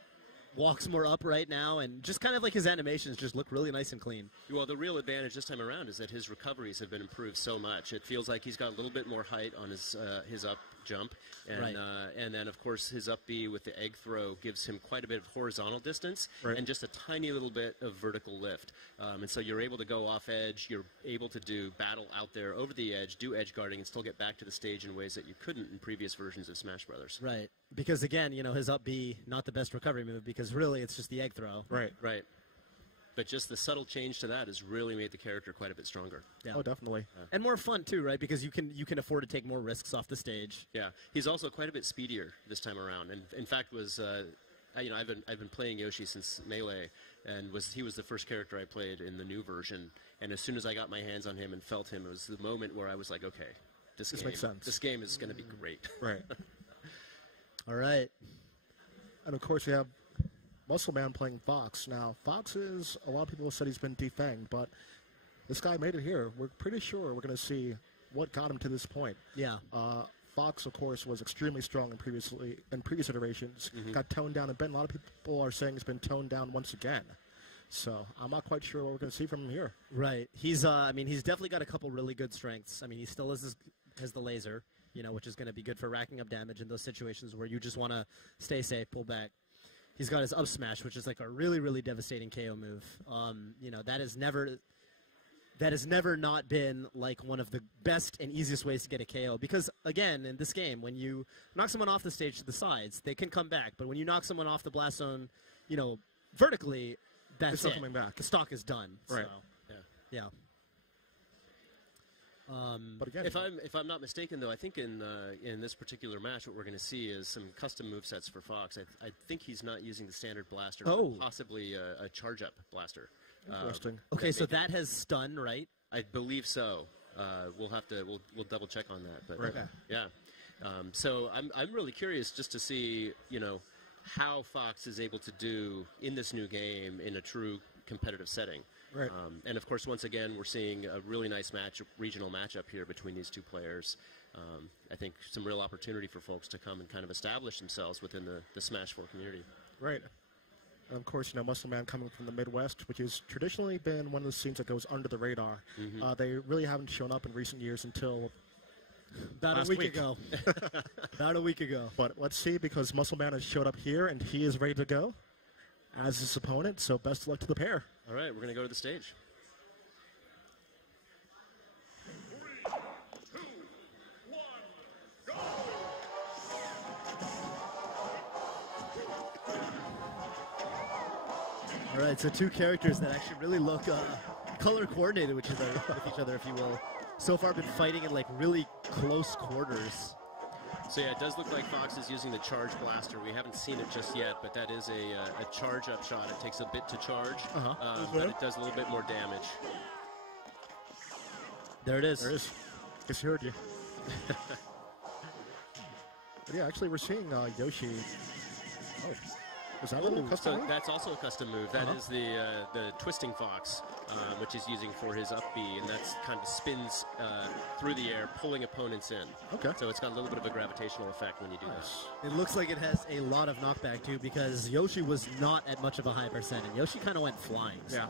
walks more upright now, and just kind of like his animations just look really nice and clean. Well, the real advantage this time around is that his recoveries have been improved so much. It feels like he's got a little bit more height on his up jump, and Right. And then of course his up B with the egg throw gives him quite a bit of horizontal distance Right. and just a tiny little bit of vertical lift. And so you're able to go off edge. You're able to do battle out there over the edge, do edge guarding, and still get back to the stage in ways that you couldn't in previous versions of Smash Brothers. Right. Because, again, his up B, not the best recovery move, because really it's just the egg throw. Right. Right. But just the subtle change to that has really made the character quite a bit stronger. Yeah. Oh, definitely. And more fun, too, right? Because you can afford to take more risks off the stage. Yeah, he's also quite a bit speedier this time around, and in fact I've been playing Yoshi since Melee, and he was the first character I played in the new version. And as soon as I got my hands on him and felt him, it was the moment where I was like, okay, this makes sense. This game is going to be great. Right. All right. And of course, we have Muscle Man playing Fox. Now, Fox is, a lot of people have said he's been defanged, but this guy made it here. We're pretty sure we're going to see what got him to this point. Yeah. Fox, of course, was extremely strong in previous iterations. Got toned down a bit. A lot of people are saying he's been toned down once again. So I'm not quite sure what we're going to see from him here. Right. He's definitely got a couple really good strengths. I mean, he still has the laser, which is going to be good for racking up damage in those situations where you just want to stay safe, pull back. He's got his up smash, which is like a really, really devastating KO move. That has never not been like one of the best and easiest ways to get a KO. Because again, in this game, when you knock someone off the stage to the sides, they can come back. But when you knock someone off the blast zone, vertically, that's It's not it. coming back. The stock is done. Right. So, yeah. But again, If I'm not mistaken, though, I think in this particular match, what we're going to see is some custom movesets for Fox. I think he's not using the standard blaster, but possibly a charge-up blaster. interesting. Okay, so that has stun, right? I believe so. We'll double check on that. But Right. yeah. So I'm really curious just to see how Fox is able to do in this new game in a true competitive setting. Right. And of course, once again, we're seeing a really nice regional matchup here between these two players. I think some real opportunity for folks to come and kind of establish themselves within the Smash 4 community. Right. And of course, Muscle Man coming from the Midwest, which has traditionally been one of the scenes that goes under the radar. They really haven't shown up in recent years until About last a week week. ago. About a week ago. But let's see, because Muscle Man has showed up here, and he is ready to go as his opponent, so best of luck to the pair. All right, we're going to go to the stage. All right, so two characters that actually really look color coordinated with each other, if you will. So far, been fighting in like really close quarters. So yeah, it does look like Fox is using the charge blaster. We haven't seen it just yet, but that is a charge-up shot. It takes a bit to charge, but it does a little bit more damage. There it is. There it is. Just heard you. But yeah, actually, we're seeing Yoshi. Oh, is that a little custom move? That's also a custom move. That is the twisting fox, which he's using for his up B, and that's kind of spins through the air, pulling opponents in. Okay. So it's got a little bit of a gravitational effect when you do that. It looks like it has a lot of knockback, too, because Yoshi was not at much of a high percent, and Yoshi kind of went flying. So. Yeah.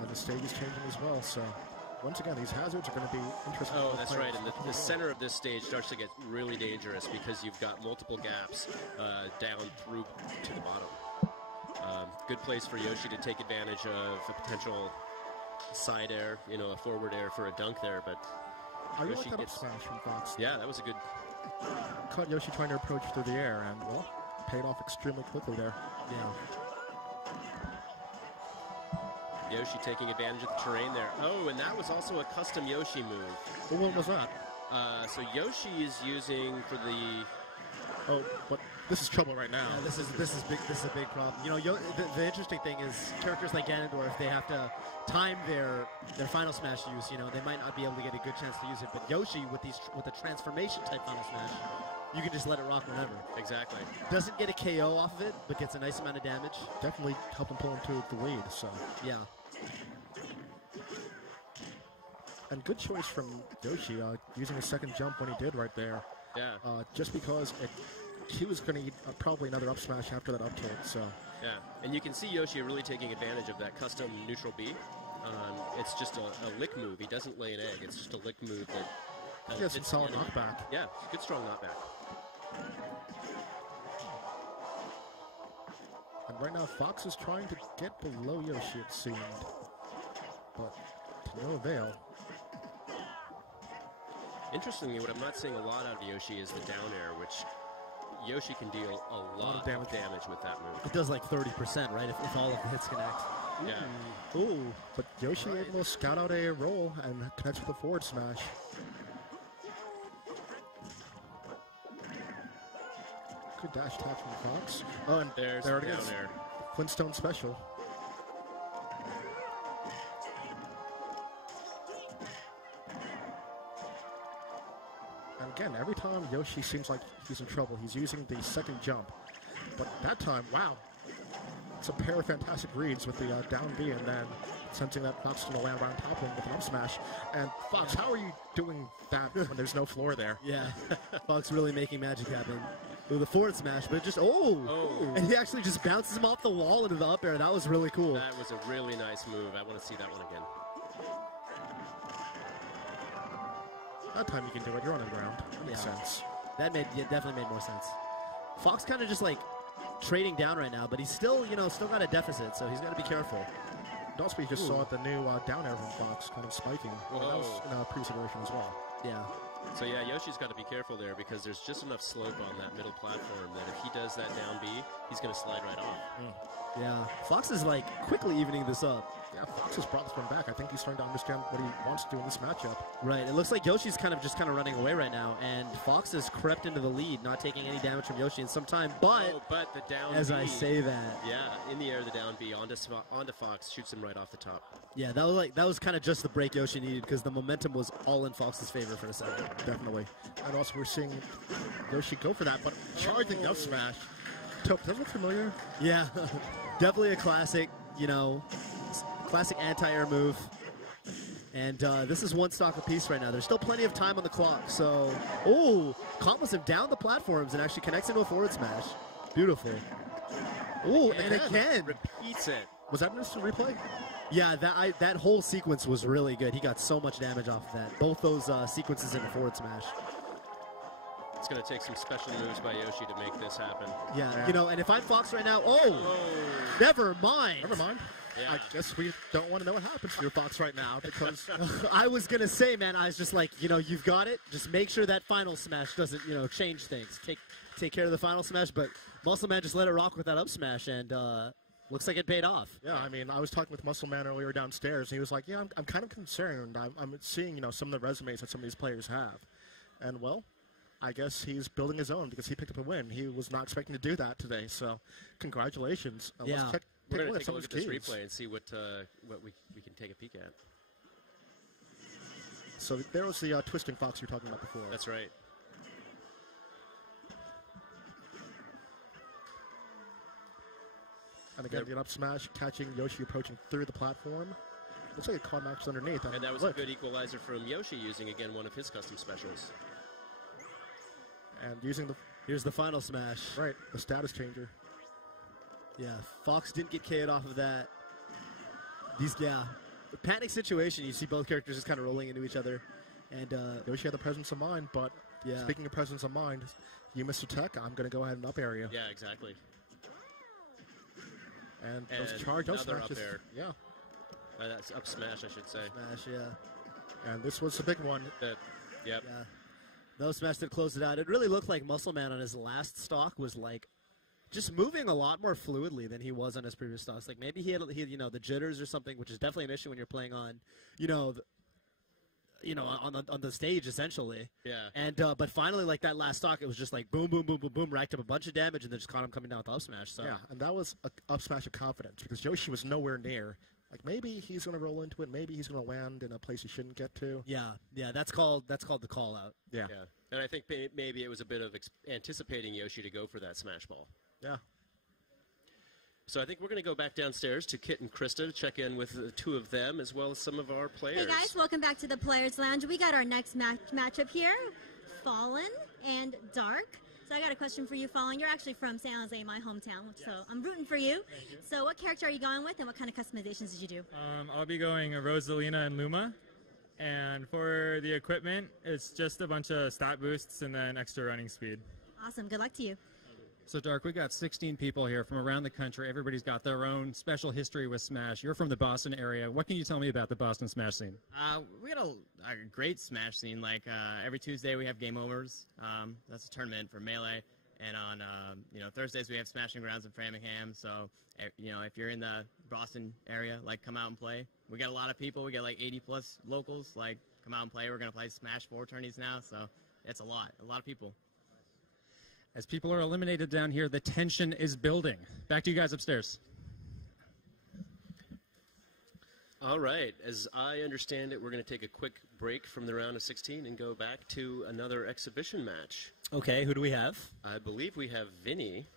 And the stage is changing as well, so once again, these hazards are going to be interesting. Oh, that's right, and the center of this stage starts to get really dangerous because you've got multiple gaps down through to the bottom. Good place for Yoshi to take advantage of a potential side air, a forward air for a dunk there, but I really Yoshi like that gets... up smash from Fox. Yeah, that was a good... Caught Yoshi trying to approach through the air, and, well, paid off extremely quickly there. Yeah. Yoshi taking advantage of the terrain there. Oh, and that was also a custom Yoshi move. Well, what was that? So Yoshi is using for the... Oh, but this is trouble right now. Yeah, this is big. This is a big problem. The interesting thing is characters like Ganondorf, they have to time their final smash use. They might not be able to get a good chance to use it. But Yoshi with the transformation type final smash, you can just let it rock whenever. Exactly. Doesn't get a KO off of it, but gets a nice amount of damage. Definitely help him pull into the lead. So yeah. And good choice from Yoshi, using a second jump when he did right there. Yeah. Just because he was going to eat probably another up smash after that up tilt. So. Yeah, and you can see Yoshi really taking advantage of that custom neutral B. It's just a lick move. He doesn't lay an egg. It's just a lick move that... He has some solid knockback. Yeah, good strong knockback. And right now, Fox is trying to get below Yoshi, it seemed. But to no avail. Interestingly, what I'm not seeing a lot out of Yoshi is the down air, which Yoshi can deal a lot of damage with that move. It does like 30%, right, if all of the hits connect. Yeah. Ooh, but Yoshi able to scout out a roll and connects with a forward smash. Good dash attack from Fox. Oh, and there's there it down is. air. Flintstone special. And again, every time Yoshi seems like he's in trouble, he's using the second jump. But that time, wow. It's a pair of fantastic reads with the down B and then sensing that Fox is going to land right on top of him with an up smash. And Fox, how are you doing that when there's no floor there? Yeah, Fox really making magic happen. With the forward smash, but just, and he actually just bounces him off the wall into the up air. That was really cool. That was a really nice move. I want to see that one again. That time you can do it. You're on the ground. That makes sense. That definitely made more sense. Fox kind of just like trading down right now, but he's still, still got a deficit, so he's got to be careful. And also, we just saw the new down air from Fox kind of spiking. That was in a previous iteration as well. Yeah. So yeah, Yoshi's got to be careful there because there's just enough slope on that middle platform that if he does that down B, he's going to slide right off. Yeah, Fox is like quickly evening this up. Yeah, Fox has brought this one back. I think he's starting to understand what he wants to do in this matchup. Right, it looks like Yoshi's kind of running away right now, and Fox has crept into the lead, not taking any damage from Yoshi in some time, but the down as B, I say that. Yeah, in the air, the down B onto Fox, shoots him right off the top. Yeah, that was kind of just the break Yoshi needed because the momentum was all in Fox's favor for a second. Definitely. And also we're seeing Yoshi go for that, but charging up smash. Does that look familiar? Yeah, definitely a classic, classic anti-air move. And this is one stock apiece right now. There's still plenty of time on the clock, so... combos him down the platforms and actually connects into a forward smash. Beautiful. And again. Repeats it. Was that an instant replay? Yeah, that whole sequence was really good. He got so much damage off of that. Both those sequences in a forward smash. It's going to take some special moves by Yoshi to make this happen. Yeah, and if I'm Fox right now, never mind. Never mind. Yeah. I guess we don't want to know what happens to your Fox right now because... I was going to say, man, I was just like, you've got it. Just make sure that final smash doesn't, change things. Take care of the final smash, but Muscle Man just let it rock with that up smash, and looks like it paid off. Yeah, I mean, I was talking with Muscle Man earlier downstairs, and he was like, yeah, I'm kind of concerned. I'm seeing, some of the resumes that some of these players have. And, well... I guess he's building his own because he picked up a win. He was not expecting to do that today, so congratulations. Yeah. We're going to take a look at this replay and see what we can take a peek at. So there was the twisting fox you were talking about before. That's right. And again, the up smash, catching Yoshi approaching through the platform. Looks like a caught Max underneath. And that was a good equalizer from Yoshi using, again, one of his custom specials. And using the... Here's the final smash. Right, the status changer. Yeah, Fox didn't get KO'd off of that. Panic situation, you see both characters just kind of rolling into each other. And Yoshi had the presence of mind, but speaking of presence of mind, you missed a tech, I'm going to go ahead and up area. Yeah, exactly. And those charge up another smashes. up air. Yeah. That's up smash, I should say. Smash, yeah. And this was a big one. Yep. Yeah. No smash did close it out. It really looked like Muscle Man on his last stock was like just moving a lot more fluidly than he was on his previous stocks. Like maybe he had the jitters or something, which is definitely an issue when you're playing on, on the stage essentially. Yeah. And but finally, like that last stock, it was just like boom, boom, boom, boom, boom, racked up a bunch of damage, and then just caught him coming down with the up smash. So yeah, and that was an up smash of confidence because Yoshi was nowhere near. Like maybe he's going to roll into it, maybe he's going to land in a place he shouldn't get to. Yeah, that's called the call out. Yeah. And I think maybe it was a bit of anticipating Yoshi to go for that smash ball. Yeah. So I think we're going to go back downstairs to Kit and Krista to check in with the two of them as well as some of our players. Hey guys, welcome back to the Players Lounge. We got our next matchup here, Fallen and Dark. So I got a question for you, Fallen. You're actually from San Jose, my hometown, so I'm rooting for you. Thank you. So what character are you going with, and what kind of customizations did you do? I'll be going Rosalina and Luma. And for the equipment, it's just a bunch of stat boosts and then extra running speed. Awesome. Good luck to you. So, Dark, we got 16 people here from around the country. Everybody's got their own special history with Smash. You're from the Boston area. What can you tell me about the Boston Smash scene? We got a great Smash scene. Like every Tuesday we have Game Overs. That's a tournament for Melee. And on Thursdays we have Smashing Grounds in Framingham. So if you're in the Boston area, like come out and play. We got a lot of people. We got like 80 plus locals. Like come out and play. We're gonna play Smash 4 tourneys now. So it's a lot of people. As people are eliminated down here, the tension is building. Back to you guys upstairs. All right. As I understand it, we're going to take a quick break from the round of 16 and go back to another exhibition match. Okay, who do we have? I believe we have Vinny,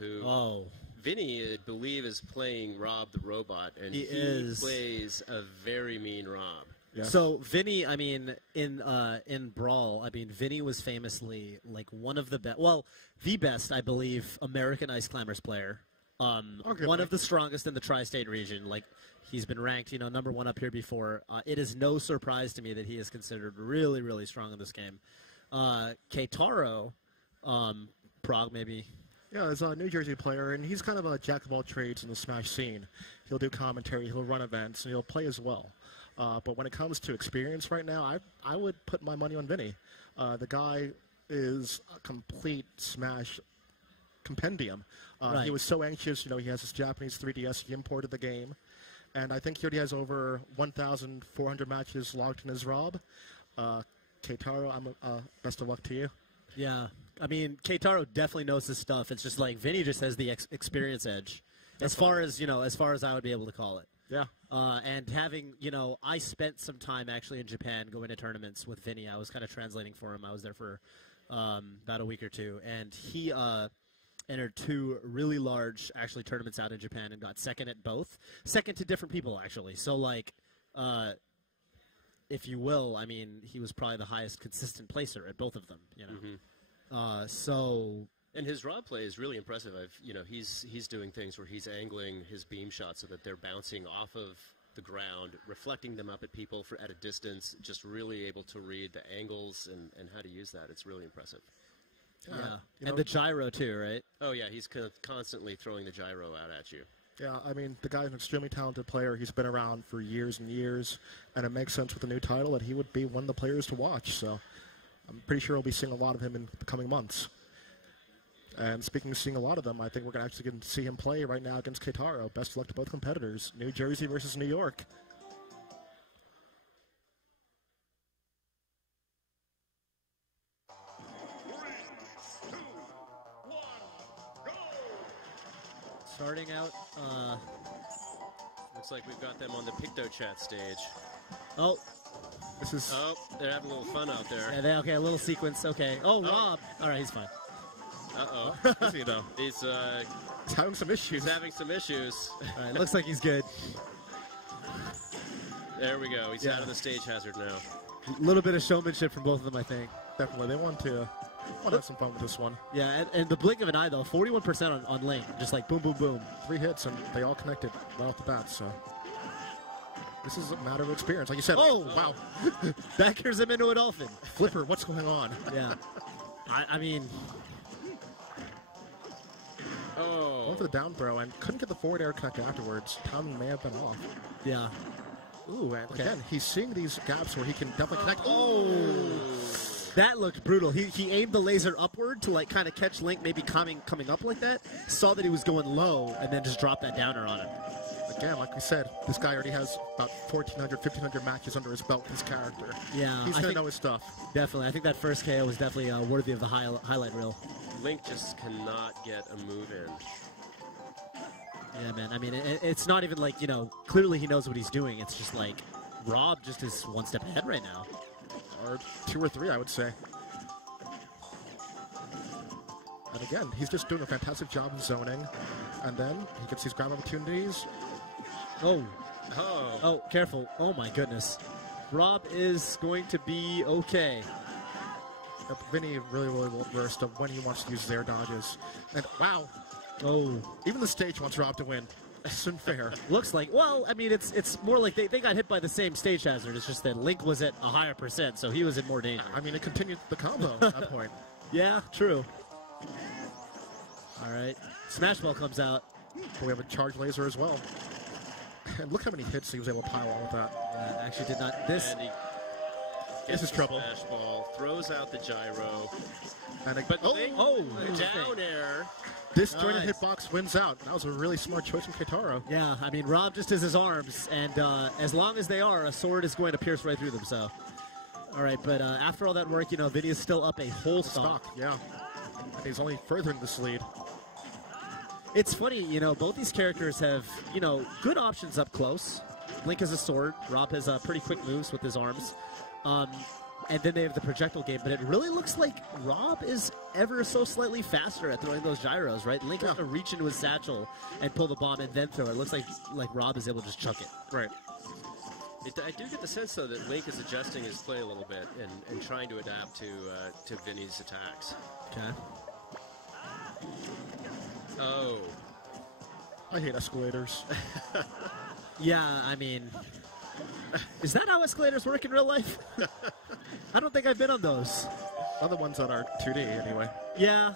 who... Oh. Vinny, I believe, is playing Rob the Robot, and he plays a very mean Rob. Yeah. So Vinny, I mean, in Brawl, I mean, Vinny was famously like one of the best, well, the best, I believe, American Ice Climbers player. One of the strongest in the tri-state region. Like he's been ranked, #1 up here before. It is no surprise to me that he is considered really, really strong in this game. Keitaro, Prague maybe. Yeah, he's a New Jersey player, and he's kind of a jack of all trades in the Smash scene. He'll do commentary, he'll run events, and he'll play as well. But when it comes to experience right now, I would put my money on Vinny. The guy is a complete Smash compendium. Right. He was so anxious, he has his Japanese 3DS, he imported the game. And I think he already has over 1,400 matches logged in his Rob. Keitaro, best of luck to you. Yeah, I mean, Keitaro definitely knows his stuff. It's just like Vinny just has the experience edge, as far as I would be able to call it. Yeah. And having, I spent some time actually in Japan going to tournaments with Vinny. I was kind of translating for him. I was there for about a week or two, and he entered 2 really large actually tournaments out in Japan and got second at both. Second to different people actually. So like. If you will, I mean, he was probably the highest consistent placer at both of them, Mm-hmm. And his Rob play is really impressive. He's doing things where he's angling his beam shots so that they're bouncing off of the ground, reflecting them up at people at a distance, just really able to read the angles and how to use that. It's really impressive. And the gyro too, right? Oh, yeah, he's constantly throwing the gyro out at you. Yeah, I mean, the guy's an extremely talented player. He's been around for years and years, and it makes sense with the new title that he would be one of the players to watch. So I'm pretty sure we'll be seeing a lot of him in the coming months. And speaking of seeing a lot of them, I think we're going to actually get to see him play right now against Keitaro. Best of luck to both competitors. New Jersey versus New York. Starting out, looks like we've got them on the Picto Chat stage. Oh, This is... Oh, they're having a little fun out there. Yeah, okay, a little sequence. Okay. Oh, Rob. All right, he's fine. Uh-oh. Is he, though? He's having some issues. He's having some issues. All right, looks like he's good. There we go. He's out of the stage hazard now. A little bit of showmanship from both of them, I think. Definitely. They want to have some fun with this one. Yeah, and the blink of an eye, though, 41% on Link. Just like boom, boom, boom. 3 hits, and they all connected right off the bat, so... This is a matter of experience. Like you said, wow. Backers him into a dolphin. Flipper, what's going on? Yeah. I mean... Oh. Went for the down throw and couldn't get the forward air connect afterwards. Timing may have been off. Yeah. Ooh, and again, he's seeing these gaps where he can definitely connect. Oh! That looked brutal. He aimed the laser upward to like kind of catch Link maybe coming up like that. Saw that he was going low and then just dropped that downer on him. Again, like we said, this guy already has about 1,400, 1,500 matches under his belt, his character. Yeah. He's going to know his stuff. Definitely. I think that first KO was definitely worthy of the highlight reel. Link just cannot get a move in. Yeah, man. I mean, it's not even like, you know, clearly he knows what he's doing. It's just like Rob just is one step ahead right now. Or 2 or 3, I would say. And again, he's just doing a fantastic job in zoning. And then he gets these grab opportunities. Oh. Oh. Oh, careful. Oh, my goodness. Rob is going to be okay. Vinny really well versed of when he wants to use his air dodges. And wow. Oh. Even the stage wants Rob to win. It's unfair. Looks like, well, I mean, it's more like they got hit by the same stage hazard. It's just that Link was at a higher percent, so he was in more danger. I mean, it continued the combo at that point. Yeah, true. All right. Smash Ball comes out. But we have a charge laser as well. And look how many hits he was able to pile on with that. Yeah, actually did not. This is trouble. Smash ball, throws out the gyro. And but oh, down air. Disjointed hitbox wins out. That was a really smart choice from Keitaro. Yeah, I mean, Rob just has his arms, and as long as they are, a sword is going to pierce right through them, so. All right, but after all that work, you know, Vinny is still up a whole stock. Yeah. And he's only furthering this lead. It's funny, you know, both these characters have, you know, good options up close. Link has a sword. Rob has pretty quick moves with his arms. And then they have the projectile game, but it really looks like Rob is ever so slightly faster at throwing those gyros, right? Link has to reach into his satchel and pull the bomb and then throw it. It looks like Rob is able to just chuck it. Right. I do get the sense, though, that Link is adjusting his play a little bit and trying to adapt to Vinny's attacks. Okay. Oh. I hate escalators. Yeah, I mean, is that how escalators work in real life? I don't think I've been on those. Not the ones that are 2D, anyway. Yeah.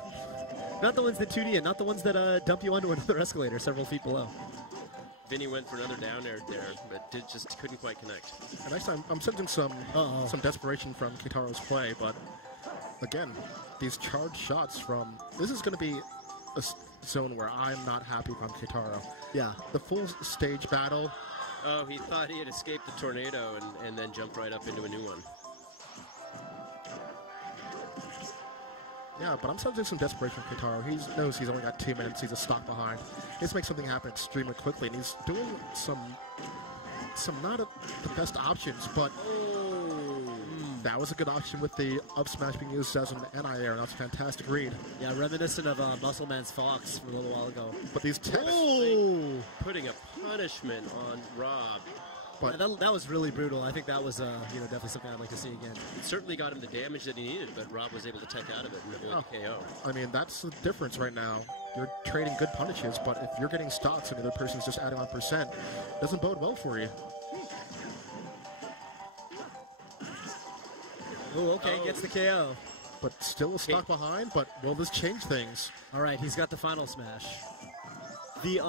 Not the ones that 2D and not the ones that dump you onto another escalator several feet below. Vinny went for another down air there, but just couldn't quite connect. And next time, I'm sensing some desperation from Keitaro's play, but again, these charged shots from... This is going to be a zone where I'm not happy from Keitaro. Yeah. The full stage battle... Oh, he thought he had escaped the tornado and then jumped right up into a new one. Yeah, but I'm sensing some desperation from Keitaro. He knows he's only got 2 minutes. He's a stock behind. He has to make something happen extremely quickly, and he's doing some not the best options, but that was a good option with the up smash being used as an NI-air. That's a fantastic read. Yeah, reminiscent of Muscle Man's Fox from a little while ago. But these tips... Putting a punishment on Rob. But yeah, that was really brutal. I think that was definitely something I'd like to see again. It certainly got him the damage that he needed, but Rob was able to tech out of it and avoid the KO. I mean, that's the difference right now. You're trading good punishes, but if you're getting stocks and the other person's just adding on percent, it doesn't bode well for you. Oh, okay, gets the KO. But still a stock behind, but will this change things? All right, he's got the final smash. The,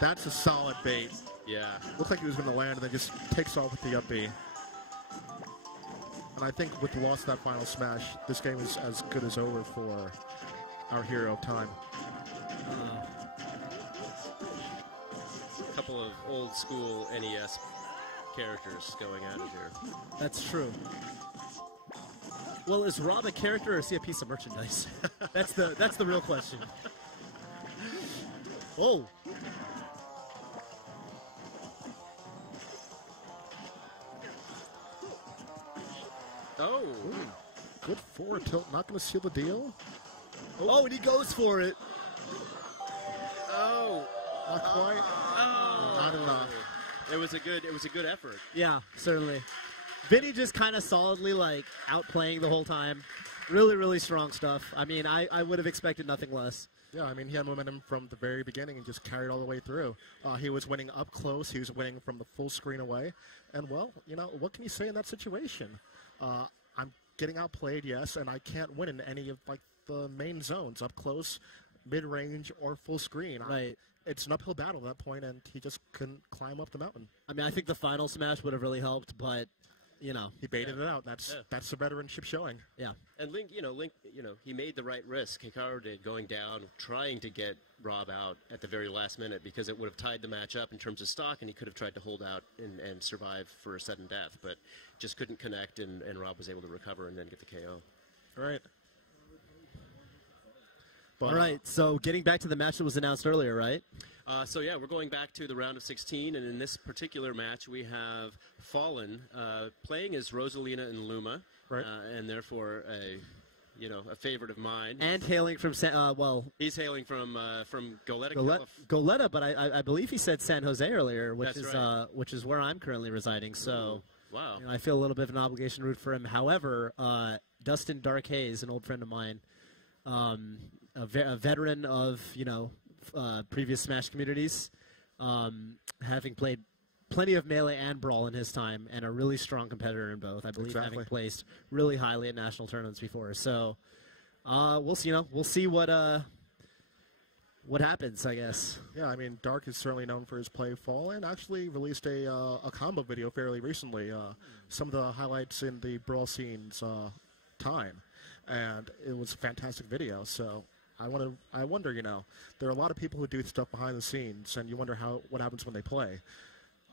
That's a solid bait. Yeah. Looked like he was going to land and then just takes off with the up B. And I think with the loss of that final smash, this game is as good as over for our hero of time. A couple of old school NES characters going at it here. That's true. Well, is Rob a character or is he a piece of merchandise? That's the real question. Oh. Ooh. Good forward tilt. Not going to seal the deal. Oh, and he goes for it. Oh. Not quite. Oh. Not enough. It was a good effort. Yeah, certainly. Vinny just kind of solidly like outplaying the whole time. Really, really strong stuff. I mean, I would have expected nothing less. Yeah, I mean, he had momentum from the very beginning and just carried all the way through. He was winning up close. He was winning from the full screen away. And, well, you know, what can you say in that situation? I'm getting outplayed, yes, and I can't win in any of, like, the main zones, up close, mid-range, or full screen. Right. It's an uphill battle at that point, and he just couldn't climb up the mountain. I mean, I think the final smash would have really helped, but, you know. He baited it out. That's the veteranship showing. Yeah. And Link, he made the right risk. Hikaru did, going down, trying to get Rob out at the very last minute, because it would have tied the match up in terms of stock, and he could have tried to hold out and survive for a sudden death, but just couldn't connect, and Rob was able to recover and then get the KO. All right. All right, so getting back to the match that was announced earlier, right? So, yeah, we're going back to the round of 16, and in this particular match, we have Fallen playing as Rosalina and Luma, right. And therefore a favorite of mine. And hailing from, he's hailing from Goleta, Goleta, but I believe he said San Jose earlier, which That's is right. which is where I'm currently residing. So, wow. I feel a little bit of an obligation to root for him. However, Dustin Dark Hayes, an old friend of mine, a veteran of previous Smash communities, having played plenty of Melee and Brawl in his time, and a really strong competitor in both. I believe having placed really highly at national tournaments before. So we'll see. We'll see what happens, I guess. Yeah, I mean, Dark is certainly known for his play. Fallen actually released a combo video fairly recently. Some of the highlights in the Brawl scene's time, and it was a fantastic video. So I wonder, there are a lot of people who do stuff behind the scenes, and you wonder what happens when they play.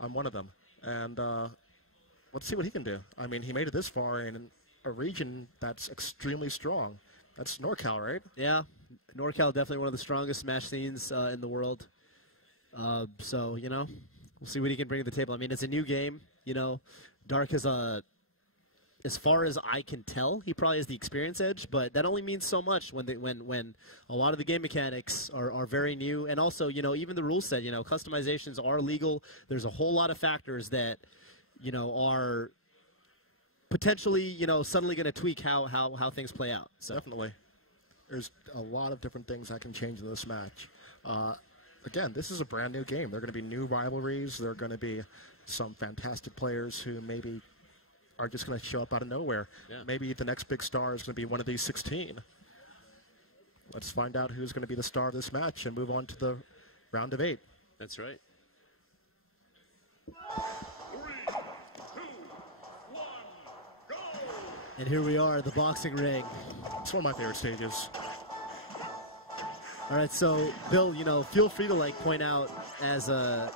I'm one of them, and let's see what he can do. I mean, he made it this far in a region that's extremely strong. That's NorCal, right? Yeah, NorCal definitely one of the strongest Smash scenes in the world. So we'll see what he can bring to the table. I mean, it's a new game. Dark is as far as I can tell, he probably has the experience edge, but that only means so much when a lot of the game mechanics are very new, and also even the rule set, customizations are legal. There's a whole lot of factors that are potentially suddenly going to tweak how things play out. So. Definitely, there's a lot of different things that can change in this match. Again, this is a brand new game. There are going to be new rivalries. There are going to be some fantastic players who maybe are just going to show up out of nowhere. Yeah. Maybe the next big star is going to be one of these 16. Let's find out who's going to be the star of this match and move on to the round of 8. That's right. 3, 2, 1, go! And here we are, the boxing ring. It's one of my favorite stages. All right, so Bill, feel free to point out as a,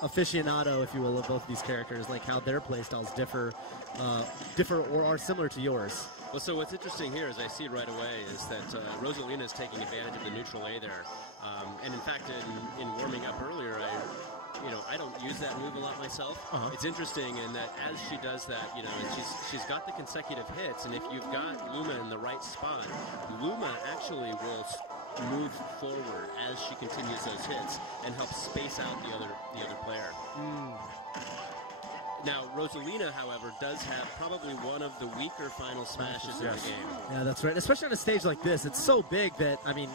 aficionado, if you will, of both of these characters, how their playstyles differ or are similar to yours. Well, so what's interesting here, as I see it right away, is that Rosalina is taking advantage of the neutral A there. And in fact, in warming up earlier, I don't use that move a lot myself. It's interesting in that as she does that, she's got the consecutive hits, and if you've got Luma in the right spot, Luma actually will move forward as she continues those hits and help space out the other player. Now, Rosalina, however, does have probably one of the weaker final smashes in the game. Yeah, that's right. Especially on a stage like this, it's so big that it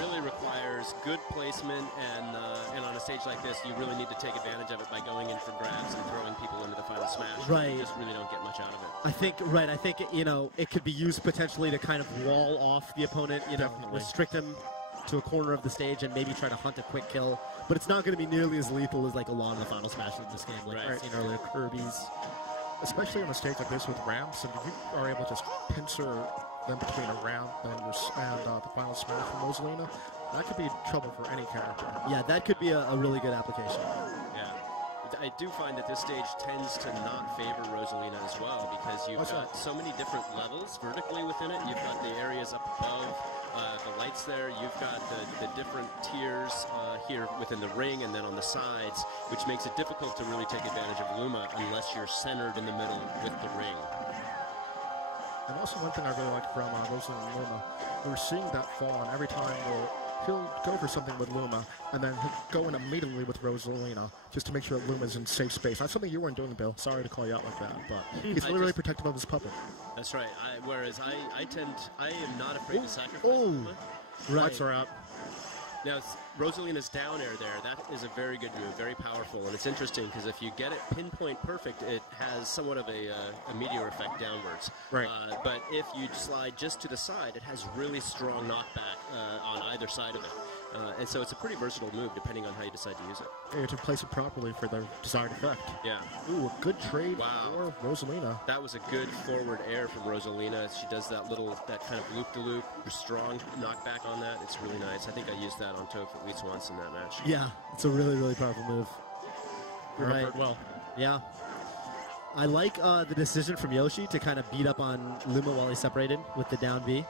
really requires good placement, and on a stage like this, you really need to take advantage of it by going in for grabs and throwing people into the final smash. Right. You just really don't get much out of it. I think it could be used potentially to kind of wall off the opponent, restrict them to a corner of the stage and maybe try to hunt a quick kill. But it's not going to be nearly as lethal as a lot of the final smashes in this game, I've seen earlier, Kirby's. Especially on a stage like this with ramps, and if you are able to just pincer them between a ramp and the final smash from Rosalina, that could be trouble for any character. Yeah, that could be a really good application. Yeah. I do find that this stage tends to not favor Rosalina as well, because you've got so many different levels vertically within it. You've got the areas up above the light brackets there. You've got the different tiers here within the ring and then on the sides, which makes it difficult to really take advantage of Luma unless you're centered in the middle with the ring. And also one thing I really like from Rosalind and Luma, we're seeing that fall on every time he'll go for something with Luma, and then he'll go in immediately with Rosalina, just to make sure that Luma's in safe space. That's something you weren't doing, Bill. Sorry to call you out like that, but he's really protective of his puppet. That's right. Whereas I am not afraid to sacrifice Oh, Luma. lights are out. Now, Rosalina's down air there, that is a very good move, very powerful, and it's interesting because if you get it pinpoint perfect, it has somewhat of a meteor effect downwards. Right. But if you slide just to the side, it has really strong knockback on either side of it. And so it's a pretty versatile move depending on how you decide to use it. You have to place it properly for the desired effect. Yeah. Ooh, a good trade Wow. for Rosalina. That was a good forward air from Rosalina. She does that kind of loop-to-loop, strong knockback on that. It's really nice. I think I used that on Toph at least once in that match. Yeah, it's a really, really powerful move. Remember it well. Yeah. I like the decision from Yoshi to kind of beat up on Luma while he's separated with the down B.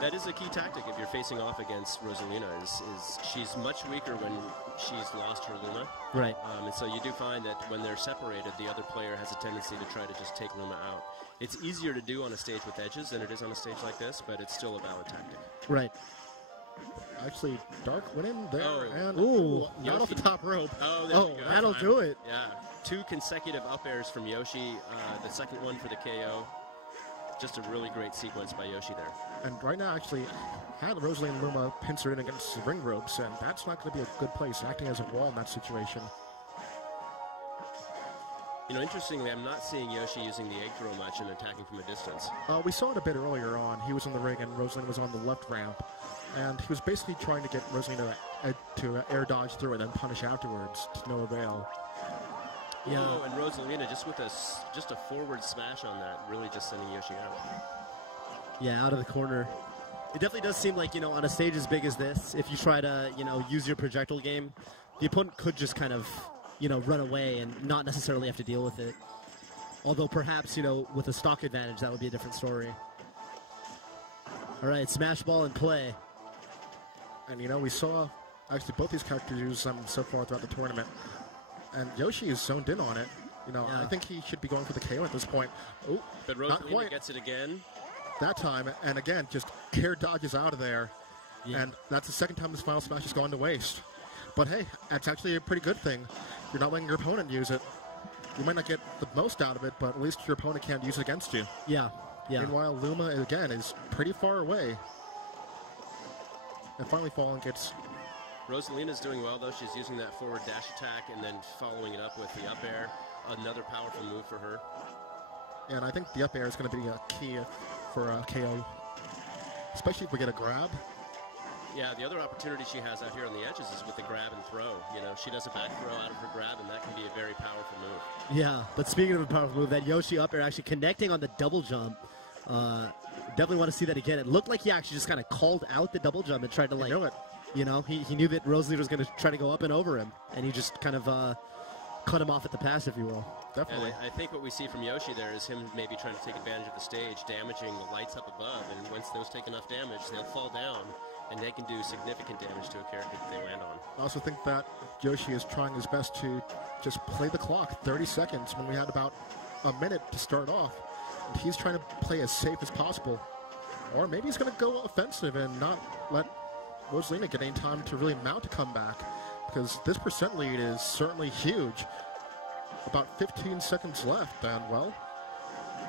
That is a key tactic if you're facing off against Rosalina, is she's much weaker when she's lost her Luma. Right. And so you do find that when they're separated, the other player has a tendency to try to just take Luma out. It's easier to do on a stage with edges than it is on a stage like this, but it's still a valid tactic. Right. Actually, Dark went in there, Oh. and Ooh. not off the top rope. Oh, that'll do it. Yeah, 2 consecutive up airs from Yoshi, the second one for the KO. Just a really great sequence by Yoshi there. And right now, actually, had Rosalie and Luma pincer in against the ring ropes, and that's not going to be a good place, acting as a wall in that situation. You know, interestingly, I'm not seeing Yoshi using the egg throw much and attacking from a distance. We saw it a bit earlier on. He was in the ring, and Rosalie was on the left ramp, and he was basically trying to get Rosalie to air dodge through and then punish afterwards, to no avail. Yeah. Oh, and Rosalina just with just a forward smash on that, really just sending Yoshi out. Yeah, out of the corner. It definitely does seem like, on a stage as big as this, if you try to, use your projectile game, the opponent could just kind of, run away and not necessarily have to deal with it. Although perhaps, with a stock advantage, that would be a different story. All right, smash ball in play. And, we saw, actually, both these characters use them so far throughout the tournament. And Yoshi is zoned in on it. Yeah. I think he should be going for the KO at this point. Oh, but Rosalina gets it again. That time, and again, just air dodges out of there. Yeah. And that's the second time this final smash has gone to waste. But hey, that's actually a pretty good thing. You're not letting your opponent use it. You might not get the most out of it, but at least your opponent can't use it against you. Yeah, yeah. Meanwhile, Luma, again, is pretty far away. And finally Fallen gets... Rosalina's doing well, though. She's using that forward dash attack and then following it up with the up air. Another powerful move for her. And I think the up air is going to be a key for KO, especially if we get a grab. Yeah, the other opportunity she has out here on the edges is with the grab and throw. She does a back throw out of her grab, and that can be a very powerful move. Yeah, but speaking of a powerful move, that Yoshi up air actually connecting on the double jump. Definitely want to see that again. It looked like he actually just kind of called out the double jump and tried to, like... You know it. He knew that Rosalie was going to try to go up and over him, and he just kind of cut him off at the pass, if you will. Definitely. And I think what we see from Yoshi there is him maybe trying to take advantage of the stage, damaging the lights up above, and once those take enough damage, they'll fall down, and they can do significant damage to a character that they land on. I also think that Yoshi is trying his best to just play the clock, 30 seconds, when we had about a minute to start off. And he's trying to play as safe as possible. Or maybe he's going to go offensive and not let Rosalina get any time to really mount a comeback, because this percent lead is certainly huge. About 15 seconds left, and well,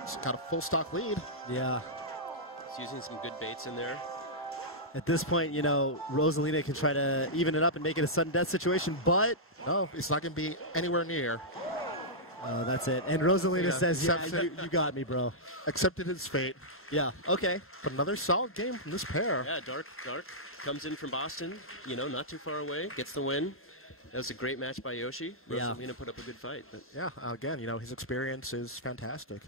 it's got a full stock lead. Yeah. He's using some good baits in there. At this point, Rosalina can try to even it up and make it a sudden death situation, but... No, it's not going to be anywhere near. That's it. And Rosalina says, yeah, you got me, bro. Accepted his fate. Yeah, okay. But another solid game from this pair. Yeah, Dark comes in from Boston, not too far away, gets the win. That was a great match by Yoshi. Rosalina put up a good fight. But. Yeah, again, his experience is fantastic.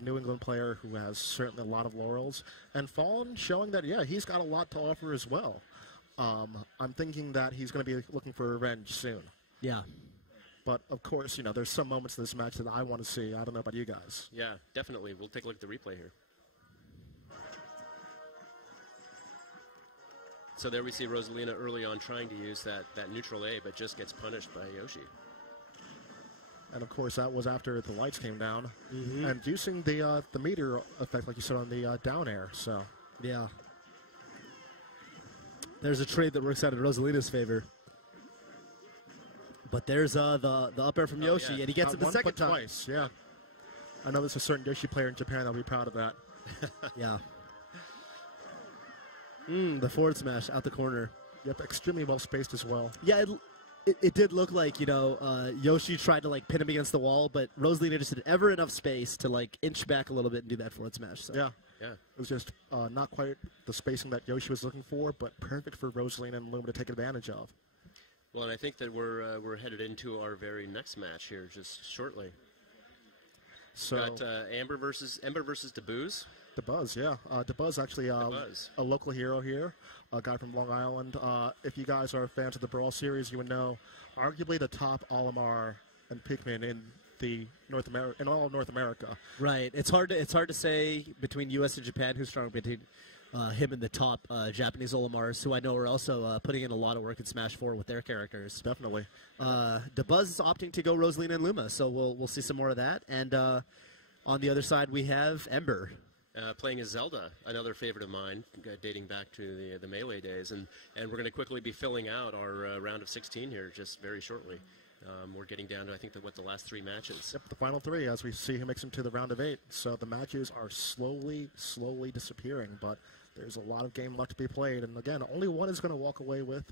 New England player who has certainly a lot of laurels. And Fallen showing that, yeah, he's got a lot to offer as well. I'm thinking that he's going to be looking for revenge soon. Yeah. But, of course, there's some moments in this match that I want to see. I don't know about you guys. Yeah, definitely. We'll take a look at the replay here. So there we see Rosalina early on trying to use that neutral A, but just gets punished by Yoshi. And of course, that was after the lights came down, and using the meteor effect, like you said, on the down air. So Yeah. There's a trade that works out in Rosalina's favor. But there's the up air from Yoshi, and he gets it the second time. Twice, yeah. I know there's a certain Yoshi player in Japan that'll be proud of that. Yeah. The forward smash out the corner. Yep, extremely well spaced as well. Yeah, it did look like, Yoshi tried to, like, pin him against the wall, but Rosalina just had ever enough space to, like, inch back a little bit and do that forward smash. So. Yeah. Yeah. It was just not quite the spacing that Yoshi was looking for, but perfect for Rosalina and Luma to take advantage of. Well, and I think that we're headed into our very next match here just shortly. So got Ember versus DeBooz. DeBuzz, yeah. DeBuzz actually a local hero here, a guy from Long Island. If you guys are fans of the Brawl series, you would know arguably the top Olimar and Pikmin in all of North America. Right. It's hard to say between U.S. and Japan who's stronger between him and the top Japanese Olimars, who I know are also putting in a lot of work in Smash 4 with their characters. Definitely. DeBuzz is opting to go Rosalina and Luma, so we'll see some more of that. And on the other side, we have Ember. Playing as Zelda, another favorite of mine, dating back to the Melee days. And we're going to quickly be filling out our round of 16 here just very shortly. We're getting down to, I think, the last 3 matches. Yep, the final 3, as we see who makes them to the round of 8. So the matches are slowly disappearing, but there's a lot of game left to be played. And again, only one is going to walk away with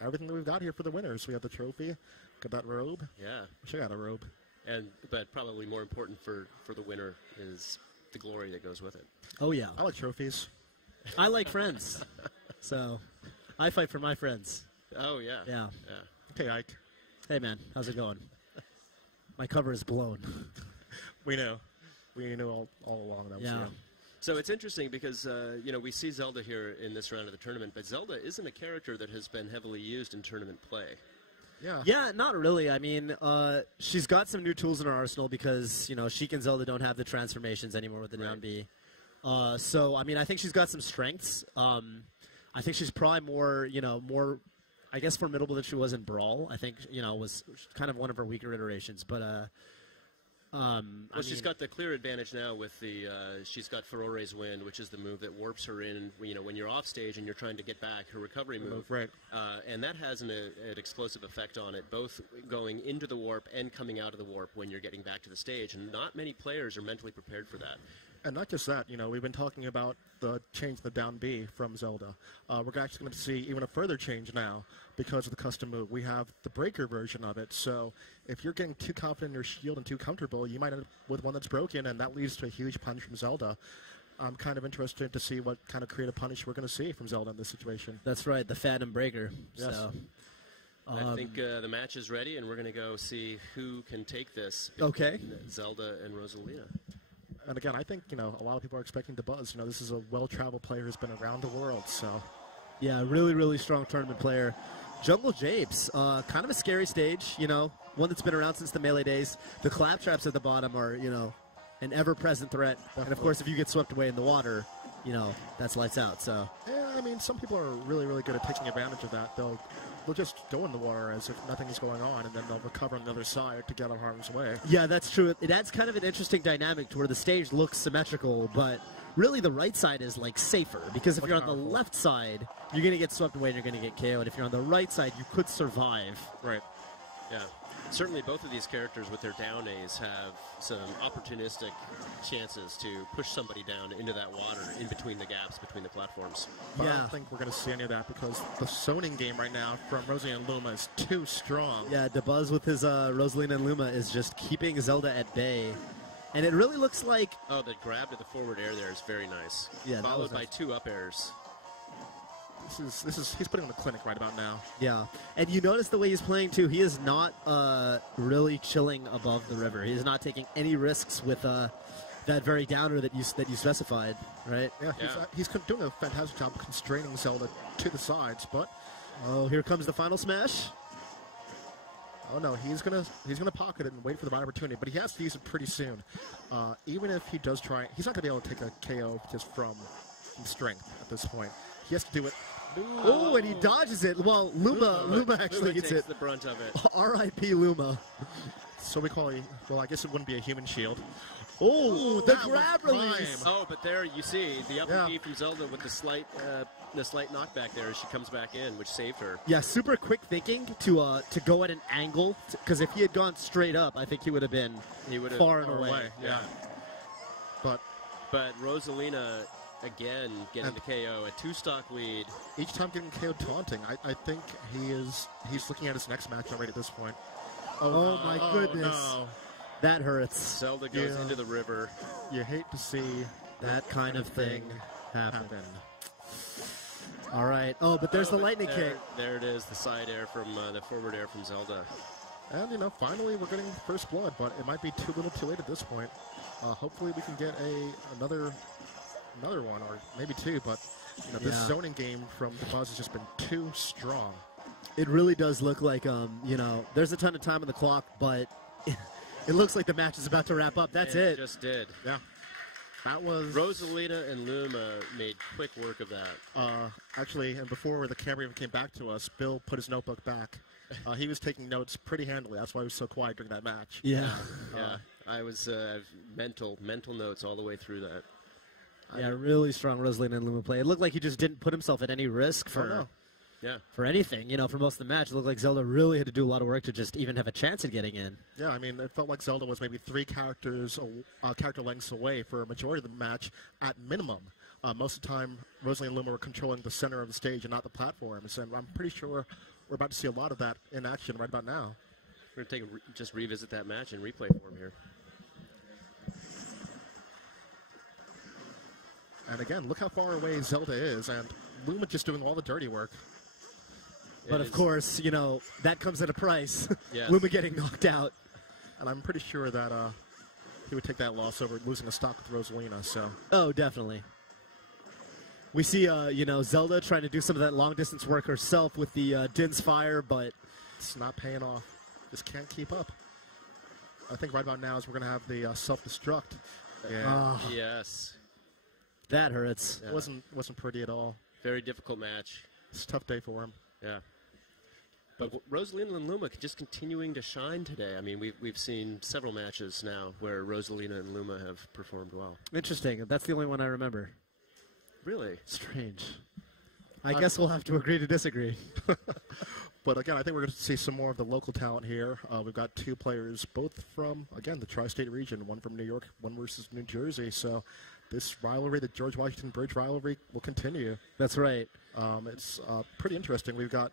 everything that we've got here for the winners. We have the trophy, got that robe. Yeah. Wish I got a robe. But probably more important for the winner is the glory that goes with it. Oh, yeah. I like trophies. I like friends. So I fight for my friends. Oh, yeah. Yeah. Okay, Ike. Hey, man. How's it going? My cover is blown. We knew. We knew all along that was him. So it's interesting because, we see Zelda here in this round of the tournament, but Zelda isn't a character that has been heavily used in tournament play. Yeah. Yeah, not really. I mean, she's got some new tools in her arsenal because, Sheik and Zelda don't have the transformations anymore with the down B. So, I mean, I think she's got some strengths. I think she's probably more, I guess, formidable than she was in Brawl. I think, was kind of one of her weaker iterations. But, she's got the clear advantage now with she's got Furore's Wind, which is the move that warps her in, when you're off stage and you're trying to get back, her recovery move. Right. And that has an explosive effect on it, both going into the warp and coming out of the warp when you're getting back to the stage. And not many players are mentally prepared for that. And not just that, we've been talking about the change in the down B from Zelda. We're actually going to see even a further change now because of the custom move. We have the breaker version of it, so if you're getting too confident in your shield and too comfortable, you might end up with one that's broken, and that leads to a huge punish from Zelda. I'm kind of interested to see what kind of creative punish we're going to see from Zelda in this situation. That's right, the Phantom Breaker. Yes. So, I think the match is ready, and we're going to go see who can take this. Okay. Zelda and Rosalina. And again, I think, a lot of people are expecting DeBuzz. This is a well-traveled player who's been around the world, so. Yeah, really, really strong tournament player. Jungle Japes, kind of a scary stage, one that's been around since the Melee days. The claptraps at the bottom are, an ever-present threat. Definitely. And, of course, if you get swept away in the water, that's lights out, so. Yeah, I mean, some people are really, really good at taking advantage of that. They'll just go in the water as if nothing is going on, and then they'll recover on the other side to get out of harm's way. Yeah, that's true. It adds kind of an interesting dynamic to where the stage looks symmetrical, but really the right side is, safer, because if you're on the left side, you're going to get swept away and you're going to get KO'd. If you're on the right side, you could survive. Right. Yeah. Certainly both of these characters with their down A's have some opportunistic chances to push somebody down into that water in between the gaps between the platforms. But I don't think we're going to see any of that because the zoning game right now from Rosalina and Luma is too strong. Yeah, DeBuzz with his Rosalina and Luma is just keeping Zelda at bay. And it really looks like... Oh, the grab to the forward air there is very nice. Yeah, followed by 2 up airs. He's putting on the clinic right about now. Yeah, and you notice the way he's playing too. He is not really chilling above the river. He is not taking any risks with that very downer that you specified, right? Yeah, he's doing a fantastic job constraining Zelda to the sides. But here comes the final smash. Oh no, he's gonna pocket it and wait for the right opportunity, but he has to use it pretty soon. Even if he does try, he's not gonna be able to take a KO just from strength at this point. He has to do it Oh, and he dodges it. Well, Luma actually gets takes it. the brunt of it. R.I.P. Luma. So we call well, I guess it wouldn't be a human shield. Oh, the that grab was release. prime. Oh, but there you see the up Yeah. B from Zelda with the slight knockback there as she comes back in, which saved her. Yeah, super quick thinking to go at an angle, because if he had gone straight up, I think he would have been far and away. Yeah. But Rosalina again getting the KO, a 2-stock lead. each time getting KO'd taunting, I think he's looking at his next match already at this point. Oh, my goodness. No. That hurts. Zelda goes into the river. You hate to see that kind of thing happen. All right. Oh, but there's the lightning kick. There it is, the side air from the forward air from Zelda. And, finally we're getting first blood, but it might be too little too late at this point. Hopefully we can get another one, or maybe two, but this zoning game from the Buzz has just been too strong. It really does look like, there's a ton of time on the clock, but it looks like the match is about to wrap up. That's it. It just did. Yeah. That was... Rosalina and Luma made quick work of that. Actually, and before the camera even came back to us, Bill put his notebook back. He was taking notes pretty handily. That's why he was so quiet during that match. Yeah. Yeah. I was mental notes all the way through that. Yeah, really strong Rosalina and Luma play. It looked like he just didn't put himself at any risk for anything. For most of the match, it looked like Zelda really had to do a lot of work to just even have a chance at getting in. Yeah, I mean, it felt like Zelda was maybe 3 character lengths away for a majority of the match at minimum. Most of the time, Rosalina and Luma were controlling the center of the stage and not the platforms, and I'm pretty sure we're about to see a lot of that in action right about now. We're going to just revisit that match in replay form here. And again, look how far away Zelda is, and Luma just doing all the dirty work. But of course, that comes at a price. Yes. Luma getting knocked out. And I'm pretty sure that he would take that loss over losing a stock with Rosalina. So. Oh, definitely. We see, Zelda trying to do some of that long-distance work herself with the Din's Fire, but it's not paying off. Just can't keep up. I think right about now is we're going to have the self-destruct. Yeah. Yes. That hurts. Yeah. Wasn't pretty at all. Very difficult match. It's a tough day for him. Yeah. But Rosalina and Luma just continuing to shine today. I mean, we've seen several matches now where Rosalina and Luma have performed well. Interesting. That's the only one I remember. Really? Strange. I guess we'll have to agree to disagree. But again, I think we're going to see some more of the local talent here. We've got 2 players, both from, again, the tri-state region. One from New York, one versus New Jersey. So this rivalry, the George Washington Bridge rivalry, will continue. That's right. It's pretty interesting. We've got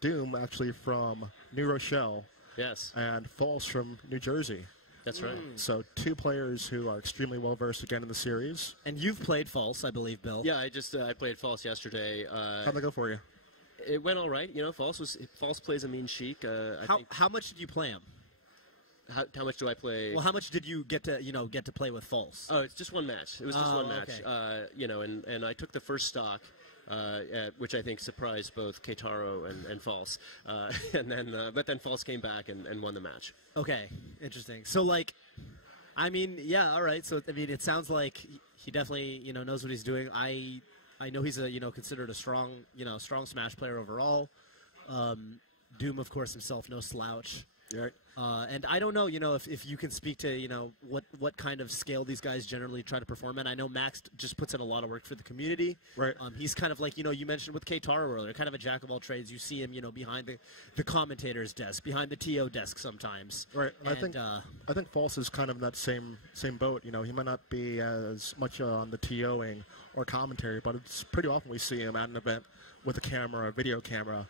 Doom actually from New Rochelle. Yes. And False from New Jersey. That's right. So 2 players who are extremely well versed again in the series. And you've played False, I believe, Bill. Yeah, I played False yesterday. How'd that go for you? It went all right. False plays a mean Sheik. How much did you play him? How much do I play? Well, how much did you get to play with False? Oh, it's just one match. It was just one match. Okay. And I took the first stock, which I think surprised both Keitaro and False. But then False came back and won the match. Okay, interesting. So, all right. So, it sounds like he definitely, knows what he's doing. I know he's considered a strong Smash player overall. Doom, of course, himself, no slouch. Yeah. And I don't know, if you can speak to, what kind of scale these guys generally try to perform at. I know Max just puts in a lot of work for the community. Right. He's kind of like, you mentioned with Keitaro earlier, kind of a jack of all trades. You see him, behind the commentator's desk, behind the TO desk sometimes. Right. And I think False is kind of in that same boat. He might not be as much on the TOing or commentary, but it's pretty often we see him at an event with a camera, a video camera,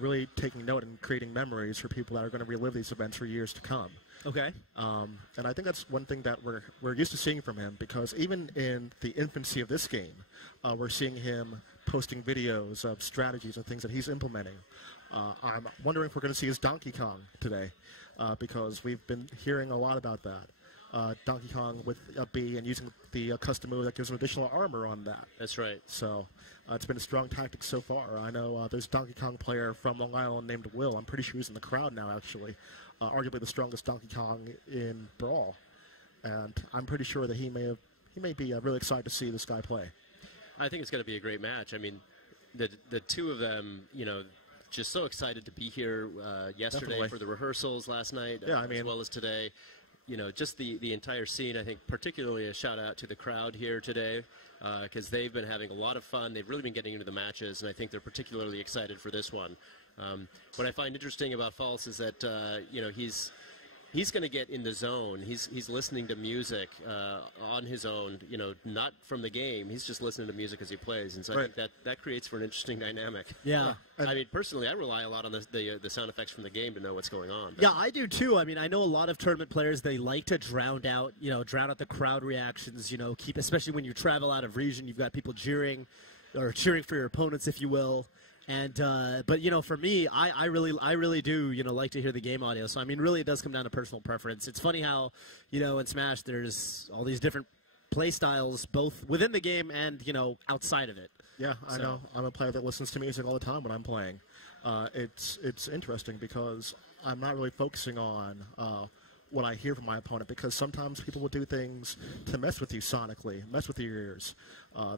really taking note and creating memories for people that are going to relive these events for years to come. Okay. And I think that's one thing that we're used to seeing from him, because even in the infancy of this game, we're seeing him posting videos of strategies and things that he's implementing. I'm wondering if we're going to see his Donkey Kong today, because we've been hearing a lot about that. Donkey Kong with a B and using the custom move that gives him additional armor on that. That's right. So it's been a strong tactic so far. I know there's a Donkey Kong player from Long Island named Will. I'm pretty sure he's in the crowd now, actually. Arguably the strongest Donkey Kong in Brawl. And I'm pretty sure that he may be really excited to see this guy play. I think it's going to be a great match. I mean, the two of them, just so excited to be here yesterday Definitely. for the rehearsals last night, Yeah, I mean, as well as today. Just the entire scene. I think particularly a shout out to the crowd here today, because they've been having a lot of fun. They've really been getting into the matches, and I think they're particularly excited for this one. What I find interesting about False is that he's going to get in the zone. He's listening to music on his own, not from the game. He's just listening to music as he plays, and so I think that creates for an interesting dynamic. Yeah. I mean, personally, I rely a lot on the sound effects from the game to know what's going on. Yeah, I do too. I mean, I know a lot of tournament players, they like to drown out the crowd reactions, especially when you travel out of region, you've got people cheering for your opponents, if you will. And but for me, I really do like to hear the game audio. So I mean, really, it does come down to personal preference. It's funny how in Smash there's all these different play styles, both within the game and outside of it. Yeah, I know. I'm a player that listens to music all the time when I'm playing. It's interesting because I'm not really focusing on what I hear from my opponent, because sometimes people will do things to mess with you sonically, mess with your ears.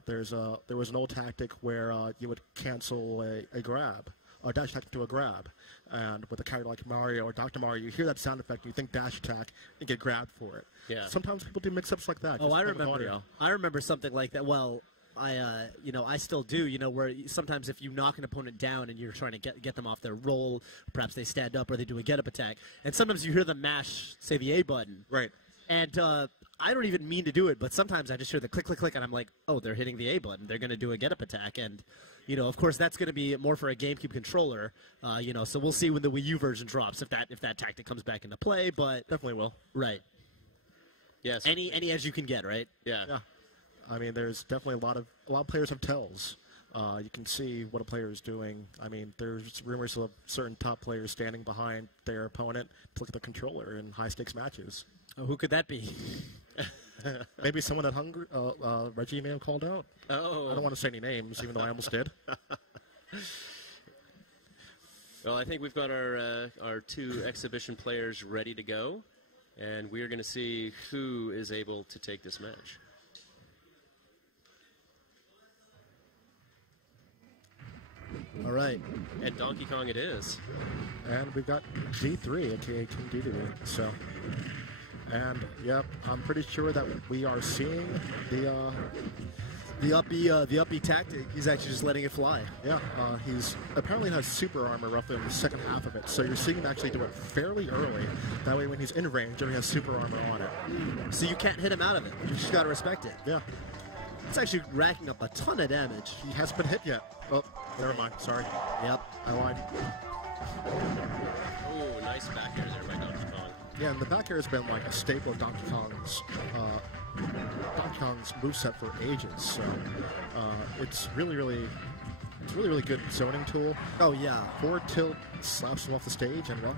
There was an old tactic where you would cancel a grab, or dash attack into a grab, and with a character like Mario or Dr. Mario, you hear that sound effect and you think dash attack and get grabbed for it. Yeah. Sometimes people do mix-ups like that. Oh, I remember. I remember something like that. Well, I still do, where sometimes if you knock an opponent down and you're trying to get them off their roll, perhaps they stand up or they do a get-up attack, and sometimes you hear them mash, say, the A button. Right. And I don't even mean to do it, but sometimes I just hear the click, click, click, and I'm like, oh, they're hitting the A button. They're going to do a get-up attack. And, of course, that's going to be more for a GameCube controller, so we'll see when the Wii U version drops if that tactic comes back into play, but... Definitely will. Right. Yes. Any edge you can get, right? Yeah. I mean, there's definitely a lot of players have tells. You can see what a player is doing. I mean, there's rumors of certain top players standing behind their opponent to look at the controller in high-stakes matches. Oh, who could that be? Maybe someone that Reggie may have called out. Oh. I don't want to say any names, even though I almost did. Well, I think we've got our two exhibition players ready to go, and we are going to see who is able to take this match. All right. And Donkey Kong it is. And we've got G3, aka King Dedede. So, and yep, I'm pretty sure that we are seeing the uppy tactic. He's actually just letting it fly. Yeah, he's apparently has super armor roughly in the second half of it. So you're seeing him actually do it fairly early. That way, when he's in range, he has super armor on it. So you can't hit him out of it. You just got to respect it. Yeah. It's actually racking up a ton of damage. He hasn't been hit yet. Oh, never mind. Sorry. Yep. I lied. Oh, nice back air there by Donkey Kong. Yeah, and the back air has been like a staple of Donkey Kong's moveset for ages. So it's really good zoning tool. Oh yeah. Forward tilt slaps him off the stage, and well.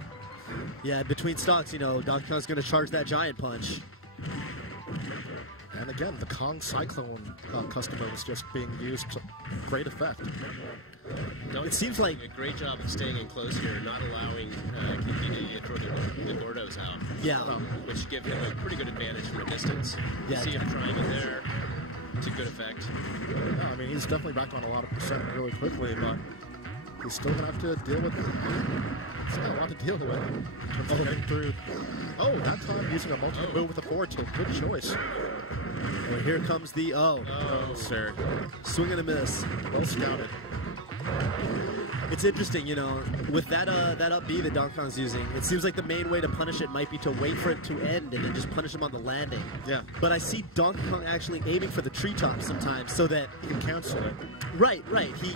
Yeah, between stocks, Donkey Kong's going to charge that giant punch. And again, the Kong Cyclone customer is just being used to great effect. It seems like a great job of staying in close here, not allowing King Dedede to throw the Gordos out. Yeah. Which give him a pretty good advantage from a distance. You Yeah. see him trying it there to good effect. Yeah, I mean, he's definitely back on a lot of percent really quickly, but he's still going to have to deal with it. He's got a lot to deal with. Getting through. Oh, that time using a multi move with a forward tilt. Good choice. Well, here comes the sir. Swing and a miss. Well scouted. It's interesting, with that up B that Donkey Kong's using, it seems like the main way to punish it might be to wait for it to end and then just punish him on the landing. Yeah. But I see Donkey Kong actually aiming for the treetop sometimes so that he can cancel it. Right. He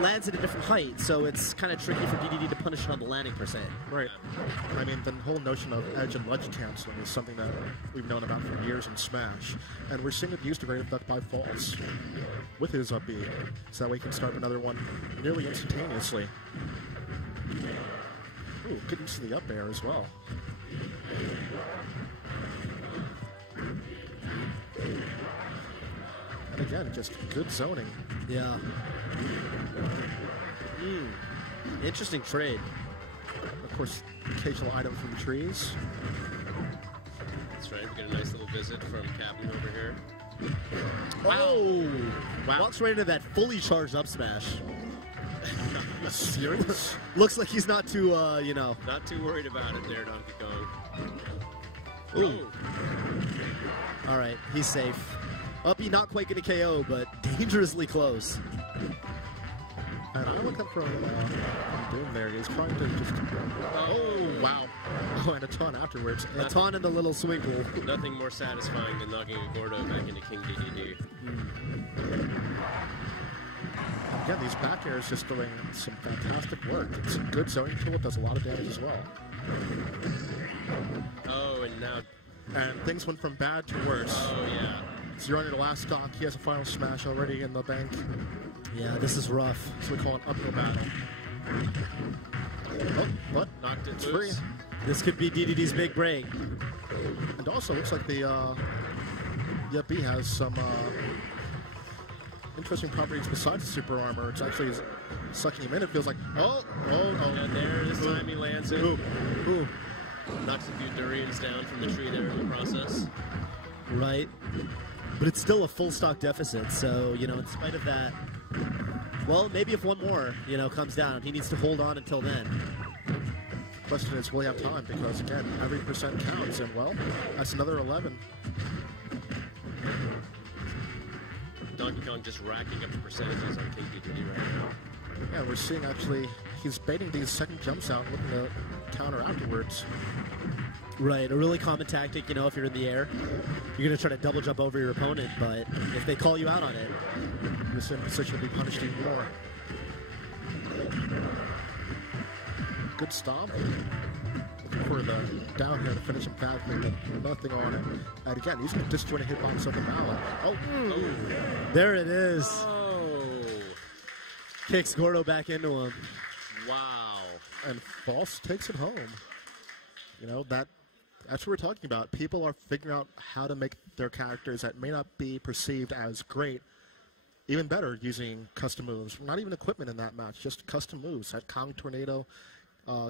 lands at a different height, so it's kind of tricky for Dedede to punish it on the landing per se. Right. I mean, the whole notion of edge and ledge canceling is something that we've known about for years in Smash, and we're seeing it used to great effect by False with his up B, so that way he can start another one nearly instantaneously. Ooh, good use of the up air as well. And again, just good zoning. Yeah. Interesting trade. Of course, occasional item from trees. That's right, we get a nice little visit from Captain over here. Oh! Wow. Walks right into that fully charged up smash. Serious? Looks like he's not too, you know. Not too worried about it there, Donkey Kong. Ooh. All right, he's safe. Uppy not quite going to KO, but dangerously close. And I look up from Doom there. He's trying to just... Oh, wow. Oh, and a ton afterwards. A ton in the little swinkle. Nothing more satisfying than knocking a Gordo back into King DDD. Again, these back airs just doing some fantastic work. It's a good zoning tool. It does a lot of damage as well. Oh, and now... And things went from bad to worse. Oh, yeah. Zero into the last stock. He has a final smash already in the bank. Yeah, this is rough. So we call it uphill battle. Oh, what? Knocked it It's loose. free. This could be DDD's big break. And also, looks like the B has some interesting properties besides the super armor. It's actually sucking him in. It feels like, oh. And there, this time he lands it. Ooh. Knocks a few durians down from the tree there in the process. Right. But it's still a full stock deficit, so, you know, in spite of that, well, maybe if one more, you know, comes down, he needs to hold on until then. Question is, will he have time? Because, again, every percent counts, and, well, that's another 11. Donkey Kong just racking up the percentages on King DDD right now. Yeah, we're seeing, actually, he's baiting these second jumps out and looking to counter afterwards. Right, a really common tactic, you know, if you're in the air, you're going to try to double jump over your opponent, but if they call you out on it, you're in position to be punished even more. Good stomp. Looking for the down here to finish him badly, but nothing on it. And again, he's going to disjoint a hitbox of the mallet. Oh, there it is. Oh. Kicks Gordo back into him. Wow. And False takes it home. You know, that's what we're talking about. People are figuring out how to make their characters that may not be perceived as great even better using custom moves. Not even equipment in that match, just custom moves. That Kong Tornado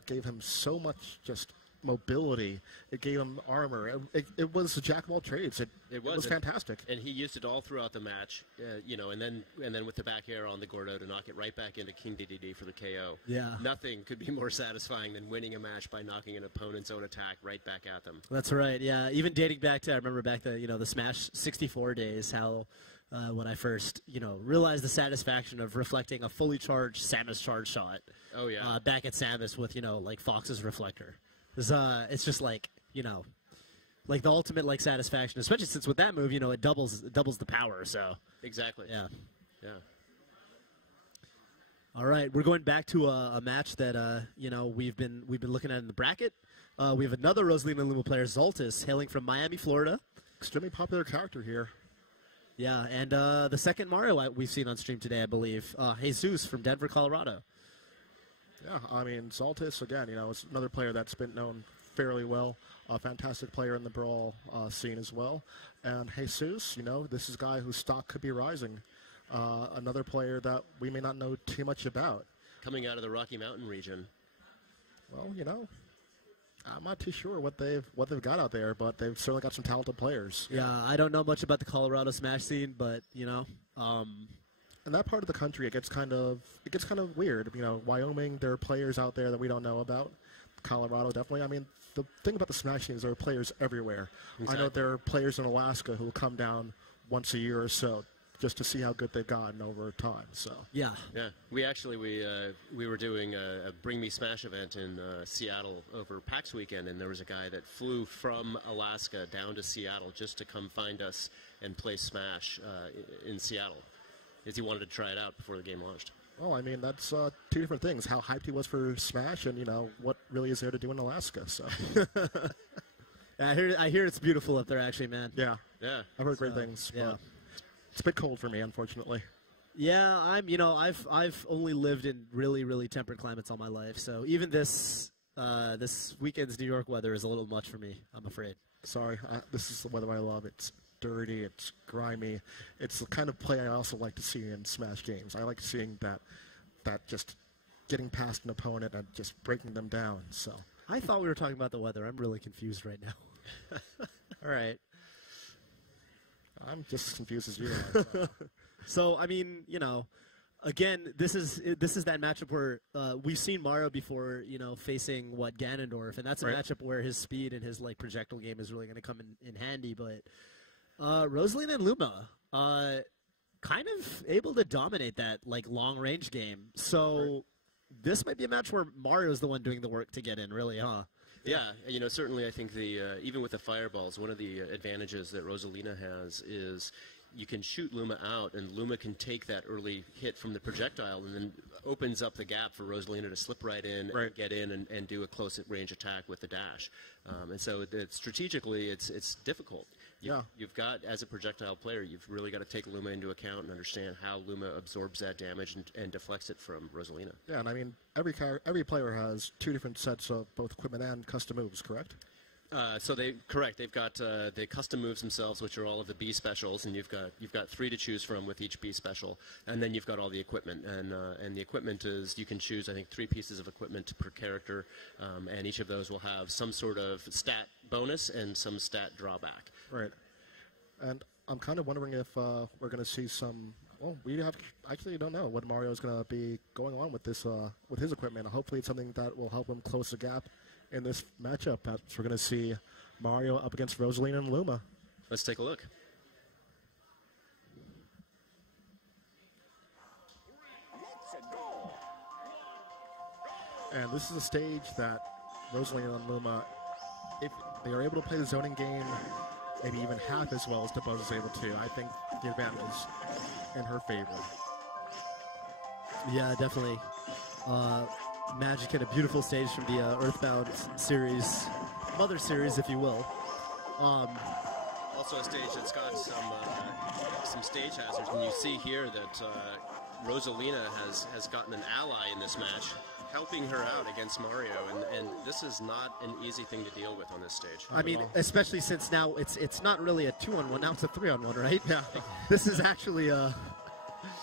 gave him so much just mobility. It gave him armor. It was a jack of all trades. It was fantastic. And he used it all throughout the match, you know, and then with the back air on the Gordo to knock it right back into King DDD for the KO. Yeah. Nothing could be more satisfying than winning a match by knocking an opponent's own attack right back at them. That's right, yeah. Even dating back to, I remember back the, you know, the Smash 64 days, how when I first, you know, realized the satisfaction of reflecting a fully charged Samus charge shot. Oh, yeah. Back at Samus with, you know, like Fox's reflector. It's just like, you know, like the ultimate like satisfaction, especially since with that move, you know, it doubles the power. So exactly. Yeah. Yeah. All right, we're going back to a match that you know we've been looking at in the bracket. We have another Rosalina Luma player, Zoltis, hailing from Miami, Florida. Extremely popular character here. Yeah, and the second Mario we've seen on stream today, I believe, Jesus from Denver, Colorado. Yeah, I mean, Zoltis, again, you know, is another player that's been known fairly well. A fantastic player in the Brawl scene as well. And Jesus, you know, this is a guy whose stock could be rising. Another player that we may not know too much about. Coming out of the Rocky Mountain region. Well, you know, I'm not too sure what they've got out there, but they've certainly got some talented players. Yeah, I don't know much about the Colorado Smash scene, but, you know... in that part of the country, it gets kind of weird. You know, Wyoming, there are players out there that we don't know about. Colorado, definitely. I mean, the thing about the Smash scene is there are players everywhere. Exactly. I know there are players in Alaska who will come down once a year or so just to see how good they've gotten over time. So yeah. We actually we were doing a Bring Me Smash event in Seattle over PAX weekend, and there was a guy that flew from Alaska down to Seattle just to come find us and play Smash in Seattle. Is he wanted to try it out before the game launched. Well, I mean, that's two different things. How hyped he was for Smash and, you know, what really is there to do in Alaska. So I hear it's beautiful up there, actually, man. Yeah. Yeah. I've heard great things. Yeah. It's a bit cold for me, unfortunately. Yeah, I've only lived in really, really temperate climates all my life. So even this weekend's New York weather is a little much for me, I'm afraid. Sorry. This is the weather I love. It's dirty, it's grimy. It's the kind of play I also like to see in Smash games. I like seeing that just getting past an opponent and just breaking them down. So I thought we were talking about the weather. I'm really confused right now. All right. I'm just as confused as you are. So, I mean, you know, again, this is that matchup where we've seen Mario before, you know, facing Ganondorf, and that's a matchup where his speed and his like projectile game is really going to come in handy. But Rosalina and Luma, kind of able to dominate that like long range game. So this might be a match where Mario's the one doing the work to get in, really, huh? Yeah, you know, certainly I think even with the fireballs, one of the advantages that Rosalina has is you can shoot Luma out, and Luma can take that early hit from the projectile and then opens up the gap for Rosalina to slip right in and get in and do a close-range attack with the dash. And so strategically, it's difficult. You've got, as a projectile player, you've really got to take Luma into account and understand how Luma absorbs that damage and deflects it from Rosalina. Yeah, and I mean, every player has 2 different sets of both equipment and custom moves, correct? So they've got the custom moves themselves, which are all of the B specials, and you've got 3 to choose from with each B special, and then you've got all the equipment, and the equipment is you can choose I think 3 pieces of equipment per character, and each of those will have some sort of stat bonus and some stat drawback. Right, and I'm kind of wondering if we're going to see some. Well, we actually don't know what Mario is going to be going on with this with his equipment. Hopefully, it's something that will help him close the gap in this matchup. We're going to see Mario up against Rosalina and Luma. Let's take a look. And this is a stage that Rosalina and Luma, if they are able to play the zoning game maybe even half as well as DeBuzz is able to, I think the advantage is in her favor. Yeah, definitely. Magic and a beautiful stage from the Earthbound series, Mother series, if you will. Also a stage that's got some stage hazards, and you see here that Rosalina has gotten an ally in this match, helping her out against Mario, and this is not an easy thing to deal with on this stage. I mean, especially since now it's not really a 2-on-1, now it's a 3-on-1, right? Yeah. This is actually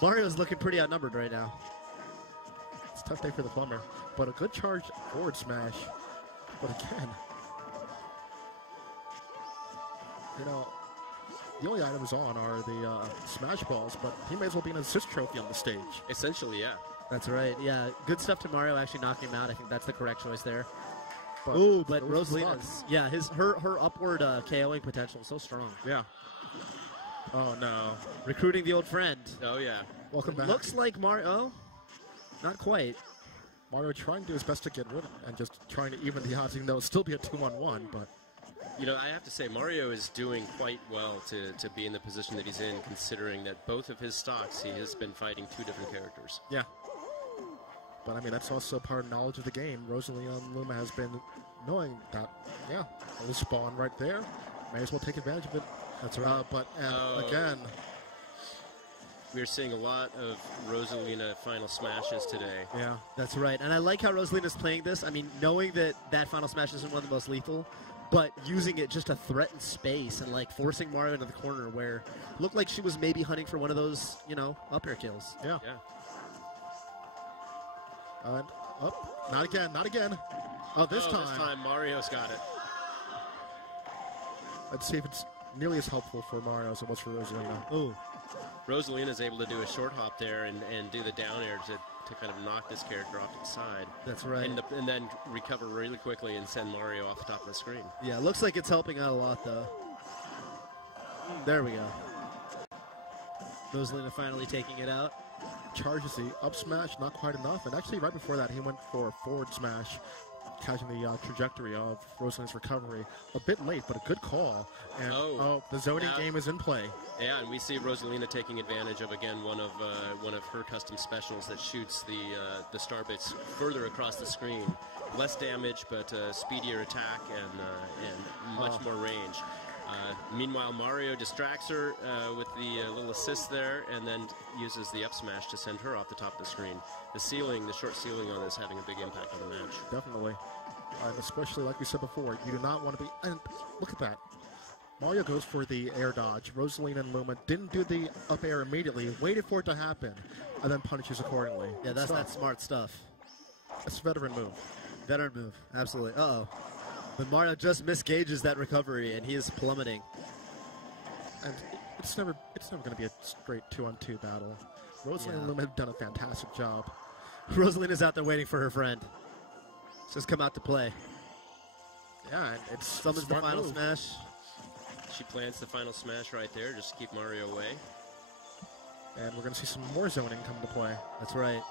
Mario's looking pretty outnumbered right now. It's a tough day for the plumber, but a good charge forward smash. But again, you know, the only items on are the smash balls, but he may as well be an assist trophy on the stage. Essentially, yeah. That's right, yeah. Good stuff to Mario actually knocking him out. I think that's the correct choice there. But Rosalina's, yeah, her upward KOing potential is so strong. Yeah. Oh, no. Recruiting the old friend. Oh, yeah. Welcome back. Looks like Mario, not quite. Mario trying to do his best to get rid of it and just trying to even the odds, even though it'll still be a 2-on-1, but... You know, I have to say, Mario is doing quite well to be in the position that he's in, considering that both of his stocks, he has been fighting 2 different characters. Yeah. But, I mean, that's also part of knowledge of the game. Rosalina and Luma has been knowing that, yeah, it'll spawn right there. May as well take advantage of it. That's right. But, again... We're seeing a lot of Rosalina final smashes today. Yeah, that's right. And I like how Rosalina's playing this. I mean, knowing that that final smash isn't one of the most lethal, but using it just to threaten space and, like, forcing Mario into the corner where it looked like she was maybe hunting for one of those, you know, up air kills. Yeah. And up. Not again, not again. Oh, this time. This time Mario's got it. Let's see if it's nearly as helpful for Mario as it was for Rosalina. Ooh. Rosalina's able to do a short hop there and do the down air to kind of knock this character off to the side. That's right. And then recover really quickly and send Mario off the top of the screen. Yeah, looks like it's helping out a lot, though. There we go. Rosalina finally taking it out. Charges the up smash, not quite enough. And actually, right before that, he went for a forward smash, catching the trajectory of Rosalina's recovery. A bit late, but a good call. And the zoning game is in play. Yeah, and we see Rosalina taking advantage of, again, one of her custom specials that shoots the star bits further across the screen. Less damage, but speedier attack and much more range. Meanwhile, Mario distracts her with the little assist there, and then uses the up smash to send her off the top of the screen. The short ceiling on this having a big impact on the match. Definitely. And especially, like we said before, you do not want to be... And look at that. Mario goes for the air dodge. Rosalina and Luma didn't do the up air immediately, waited for it to happen, and then punishes accordingly. Yeah, that's that smart stuff. That's a veteran move. Veteran move, absolutely. Uh-oh. But Mario just misgauges that recovery, and he is plummeting. And it's never going to be a straight 2-on-2 battle. Rosalina and Luma have done a fantastic job. Rosalina's out there waiting for her friend. She's come out to play. Yeah, and it's summons the final smash. She plants the final smash right there, just to keep Mario away. And we're going to see some more zoning come into play. That's right.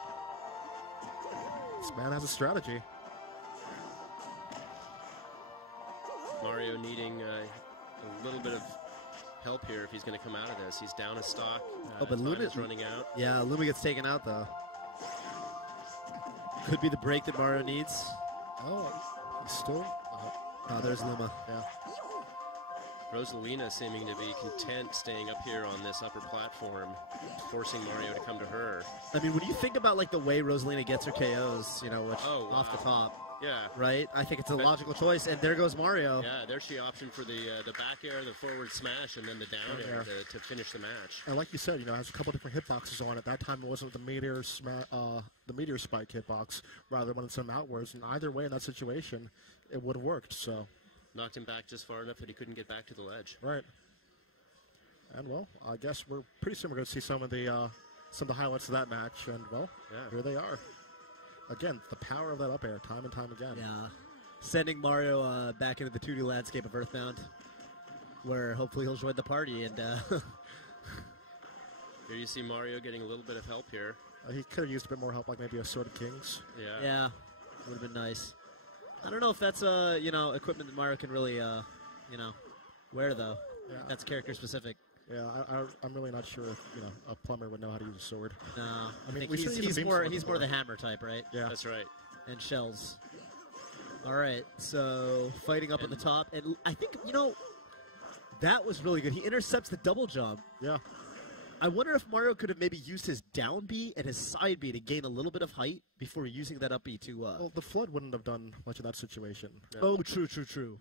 This man has a strategy. Mario needing a little bit of help here if he's going to come out of this. He's down a stock. But Luma's running out. Yeah, Luma gets taken out, though. Could be the break that Mario needs. Oh, he's still... Oh, there's Luma. Yeah. Rosalina seeming to be content staying up here on this upper platform, forcing Mario to come to her. I mean, when you think about like the way Rosalina gets her KOs, you know, which off the top. Yeah. Right? I think it's a logical choice, and there goes Mario. Yeah, there's the option for the back air, the forward smash, and then the down air to finish the match. And like you said, you know, it has a couple different hitboxes on it. That time it wasn't the meteor spike hitbox, rather one of some outwards. And either way, in that situation, it would have worked. So knocked him back just far enough that he couldn't get back to the ledge. Right. And well, I guess we're pretty soon we're going to see some of the highlights of that match. And well, here they are. Again, the power of that up air, time and time again. Yeah. Sending Mario back into the 2D landscape of Earthbound, where hopefully he'll join the party. And here you see Mario getting a little bit of help here. He could have used a bit more help, like maybe a Sword of Kings. Yeah. Yeah, would have been nice. I don't know if that's equipment that Mario can really wear though. Yeah. That's character specific. Yeah, I'm really not sure if a plumber would know how to use a sword. No, I mean, he's more the hammer type, right? Yeah, that's right. And shells. All right, so fighting up at the top, and I think that was really good. He intercepts the double jump. Yeah. I wonder if Mario could have maybe used his down B and his side B to gain a little bit of height before using that up B to... Well, the Flood wouldn't have done much of that situation. Yeah. Oh, true.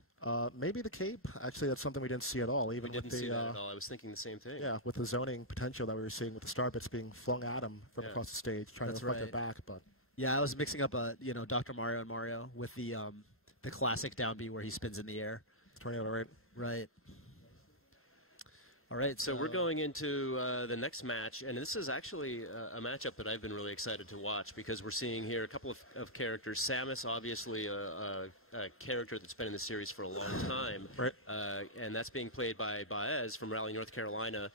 Maybe the cape. Actually, that's something we didn't see at all. Even we didn't with see that at all. I was thinking the same thing. Yeah, with the zoning potential that we were seeing with the star bits being flung at him from across the stage, trying to reflect it back. But yeah, I was mixing up Dr. Mario and Mario with the classic down B where he spins in the air. Tornado, right? Right. All right, so we're going into the next match, and this is actually a matchup that I've been really excited to watch because we're seeing here a couple of characters. Samus, obviously a character that's been in the series for a long time, right? And that's being played by Baez from Raleigh, North Carolina,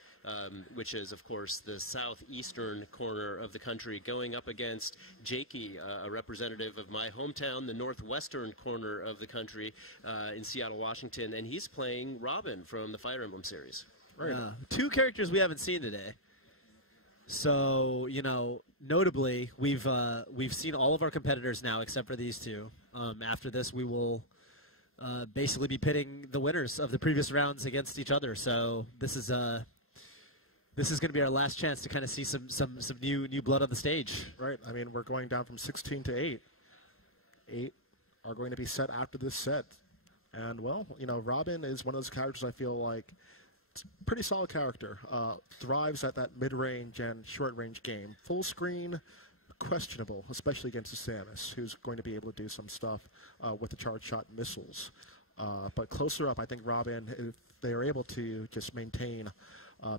which is, of course, the southeastern corner of the country, going up against Jakey, a representative of my hometown, the northwestern corner of the country in Seattle, Washington, and he's playing Robin from the Fire Emblem series. Right. Two characters we haven't seen today. So, notably, we've seen all of our competitors now except for these two. After this, we will basically be pitting the winners of the previous rounds against each other. So this is going to be our last chance to kind of see some new blood on the stage. Right. I mean, we're going down from 16 to 8. 8 are going to be set after this set. And, well, Robin is one of those characters I feel like pretty solid character. Thrives at that mid-range and short-range game. Full screen, questionable, especially against the Samus, who's going to be able to do some stuff with the charge shot missiles. But closer up, I think Robin, if they are able to just maintain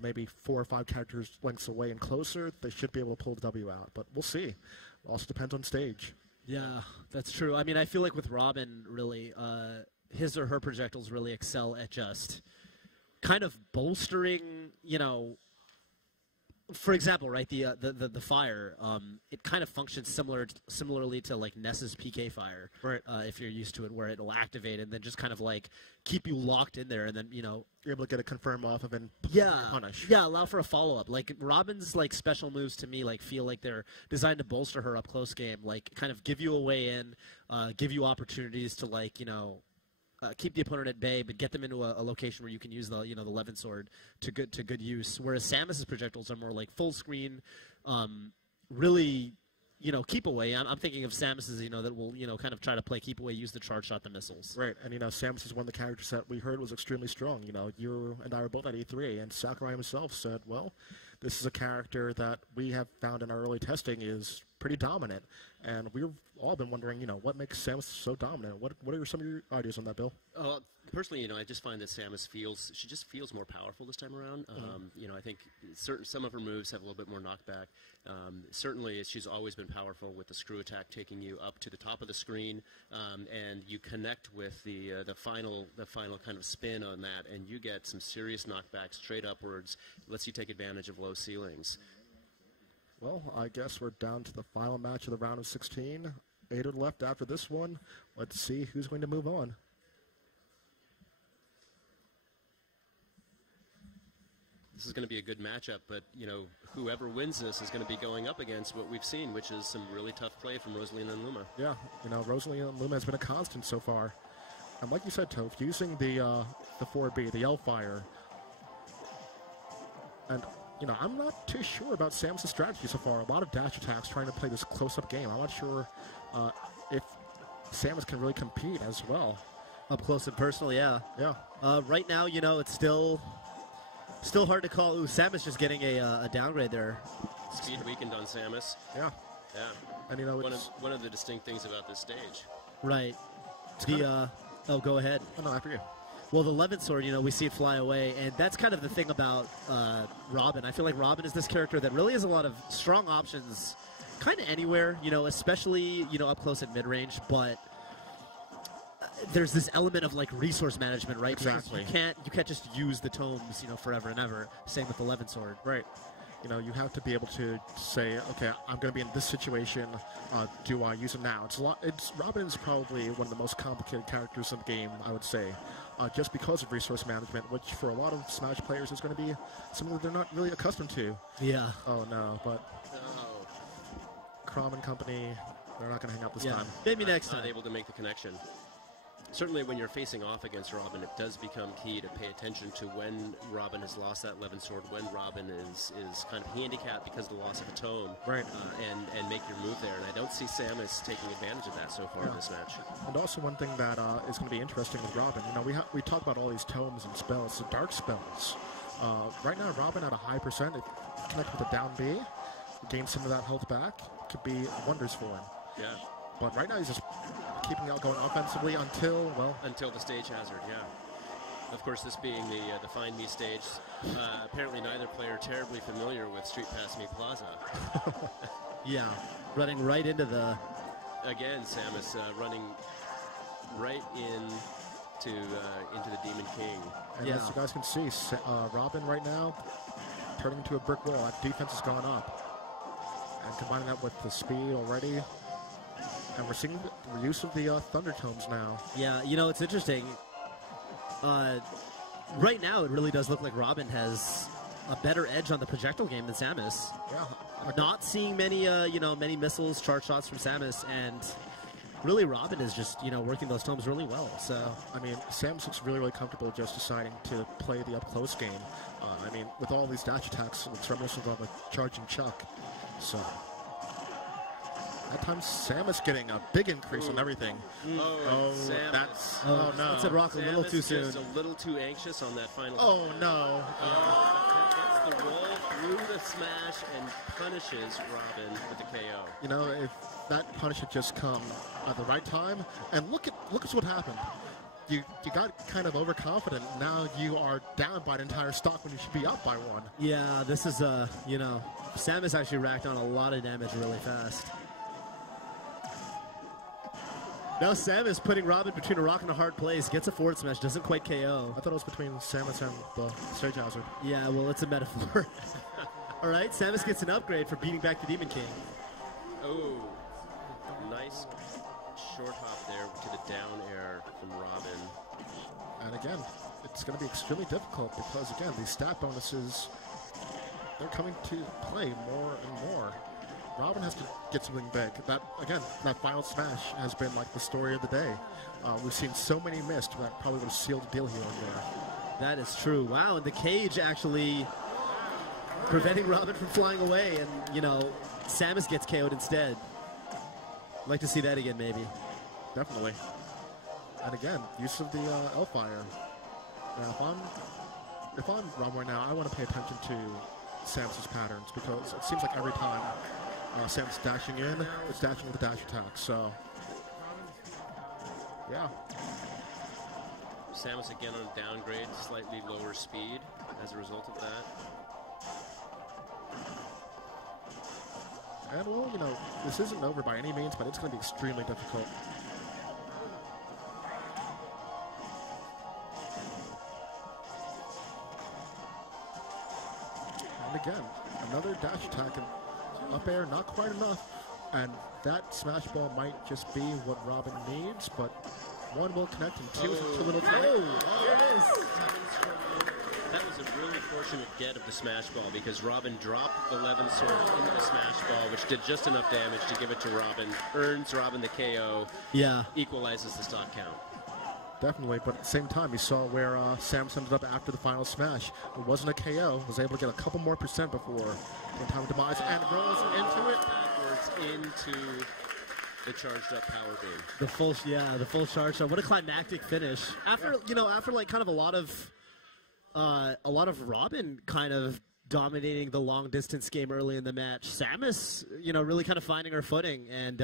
maybe 4 or 5 characters lengths away and closer, they should be able to pull the W out. But we'll see. It also depends on stage. Yeah, that's true. I mean, I feel like with Robin, really, his or her projectiles really excel at just kind of bolstering, for example, right, the fire, it kind of functions similarly to like Ness's PK fire, right? If you're used to it, where it'll activate and then just kind of like keep you locked in there, and then you're able to get a confirm off of and punish. Yeah, allow for a follow up. Like Robin's like special moves to me like feel like they're designed to bolster her up close game, like kind of give you a way in, give you opportunities to like keep the opponent at bay, but get them into a location where you can use the the Levin sword to good use. Whereas Samus's projectiles are more like full screen, really keep away. I'm thinking of Samus's that will kind of try to play keep away, use the charge shot, the missiles. Right, and Samus is one of the characters that we heard was extremely strong. You and I were both at E3, and Sakurai himself said, well, this is a character that we have found in our early testing is pretty dominant. And we've all been wondering, what makes Samus so dominant? What are some of your ideas on that, Bill? Personally, I just find that Samus she just feels more powerful this time around. I think some of her moves have a little bit more knockback. Certainly, she's always been powerful with the screw attack, taking you up to the top of the screen, and you connect with the final kind of spin on that, and you get some serious knockbacks straight upwards. Lets you take advantage of low ceilings. Well, I guess we're down to the final match of the round of 16. 8 are left after this one. Let's see who's going to move on. This is going to be a good matchup, but, whoever wins this is going to be going up against what we've seen, which is some really tough play from Rosalina and Luma. Yeah, Rosalina and Luma has been a constant so far. And like you said, Toph, using the 4B, the Hellfire, and I'm not too sure about Samus' strategy so far. A lot of dash attacks trying to play this close-up game. I'm not sure if Samus can really compete as well. Up close and personal, yeah. Yeah. Right now, it's still hard to call. Ooh, Samus just getting a downgrade there. Speed weakened on Samus. Yeah. Yeah. And one of the distinct things about this stage. Right. Go ahead. Oh, no, after you. Well, the 11th sword, we see it fly away, and that's kind of the thing about Robin. I feel like Robin is this character that really has a lot of strong options kind of anywhere, especially, up close at mid-range, but there's this element of, resource management, right? Exactly. Because you can't just use the tomes, forever and ever. Same with the 11th sword. Right. You have to be able to say, okay, I'm going to be in this situation. Do I use it now? Robin is probably one of the most complicated characters in the game, I would say, just because of resource management, which for a lot of Smash players is going to be something that they're not really accustomed to. Yeah. Oh no, but Crom and company, they're not going to hang out this time. Maybe next time. Not able to make the connection. Certainly when you're facing off against Robin, it does become key to pay attention to when Robin has lost that 11th sword, when Robin is kind of handicapped because of the loss of a tome, right? And make your move there. And I don't see Samus taking advantage of that so far in this match. And also one thing that is going to be interesting with Robin, we talk about all these tomes and spells, the dark spells. Right now, Robin at a high percent, if you connect with a down B, gain some of that health back, could be wonders for him. Yeah. But right now he's just keeping out going offensively until the stage hazard, yeah. Of course, this being the Find Me stage, apparently neither player terribly familiar with Street Pass Me Plaza. Yeah, running right into the... Again, Samus running right into the Demon King. And as you guys can see, Robin right now turning into a brick wall. That defense has gone up. And combining that with the speed already... And we're seeing the use of the Thunder Tomes now. Yeah, it's interesting. Right now, it really does look like Robin has a better edge on the projectile game than Samus. Yeah. Not seeing many, many missiles, charge shots from Samus, and really Robin is just, working those tomes really well. So, Samus looks really, really comfortable just deciding to play the up-close game. With all these dash attacks, it's reminiscent of a charging Chuck. So... That time, Samus getting a big increase on everything. Samus. Oh no! That's a rock a little too soon. Just a little too anxious on that final. Oh no! Gets the roll through the smash and punishes Robin with the KO. If that punish had just come at the right time, and look at what happened. You got kind of overconfident. Now you are down by an entire stock when you should be up by one. Yeah, this is Samus actually racked on a lot of damage really fast. Now Samus putting Robin between a rock and a hard place, gets a forward smash, doesn't quite KO. I thought it was between Samus and the stage hazard. Yeah, well, it's a metaphor. All right, Samus gets an upgrade for beating back the Demon King. Oh, nice short hop there to the down air from Robin. And again, it's going to be extremely difficult because, again, these stat bonuses, they're coming to play more and more. Robin has to get something big. That final smash has been like the story of the day. We've seen so many missed that probably would have sealed the deal here and there. That is true. Wow, and the cage actually preventing Robin from flying away, and, Samus gets KO'd instead. I'd like to see that again, maybe. Definitely. And again, use of the Hellfire. Now, if I'm Robin right now, I want to pay attention to Samus's patterns because it seems like every time Sam's dashing in. It's dashing with the dash attack. So, yeah. Samus again on a downgrade, slightly lower speed as a result of that. And, well, you know, this isn't over by any means, but it's going to be extremely difficult. And again, another dash attack and up air, not quite enough. And that smash ball might just be what Robin needs, but one will connect and two is too little time. There it is. That was a really fortunate get of the smash ball because Robin dropped 11 sword into the smash ball, which did just enough damage to give it to Robin, earns Robin the KO, equalizes the stock count. Definitely, but at the same time, you saw where Samus ended up after the final smash. It wasn't a KO, was able to get a couple more percent before the time of demise, and rolls into it. Backwards into the charged up power beam. The full charge. So what a climactic finish. After after like kind of a lot of Robin kind of dominating the long distance game early in the match. Samus, really kind of finding her footing and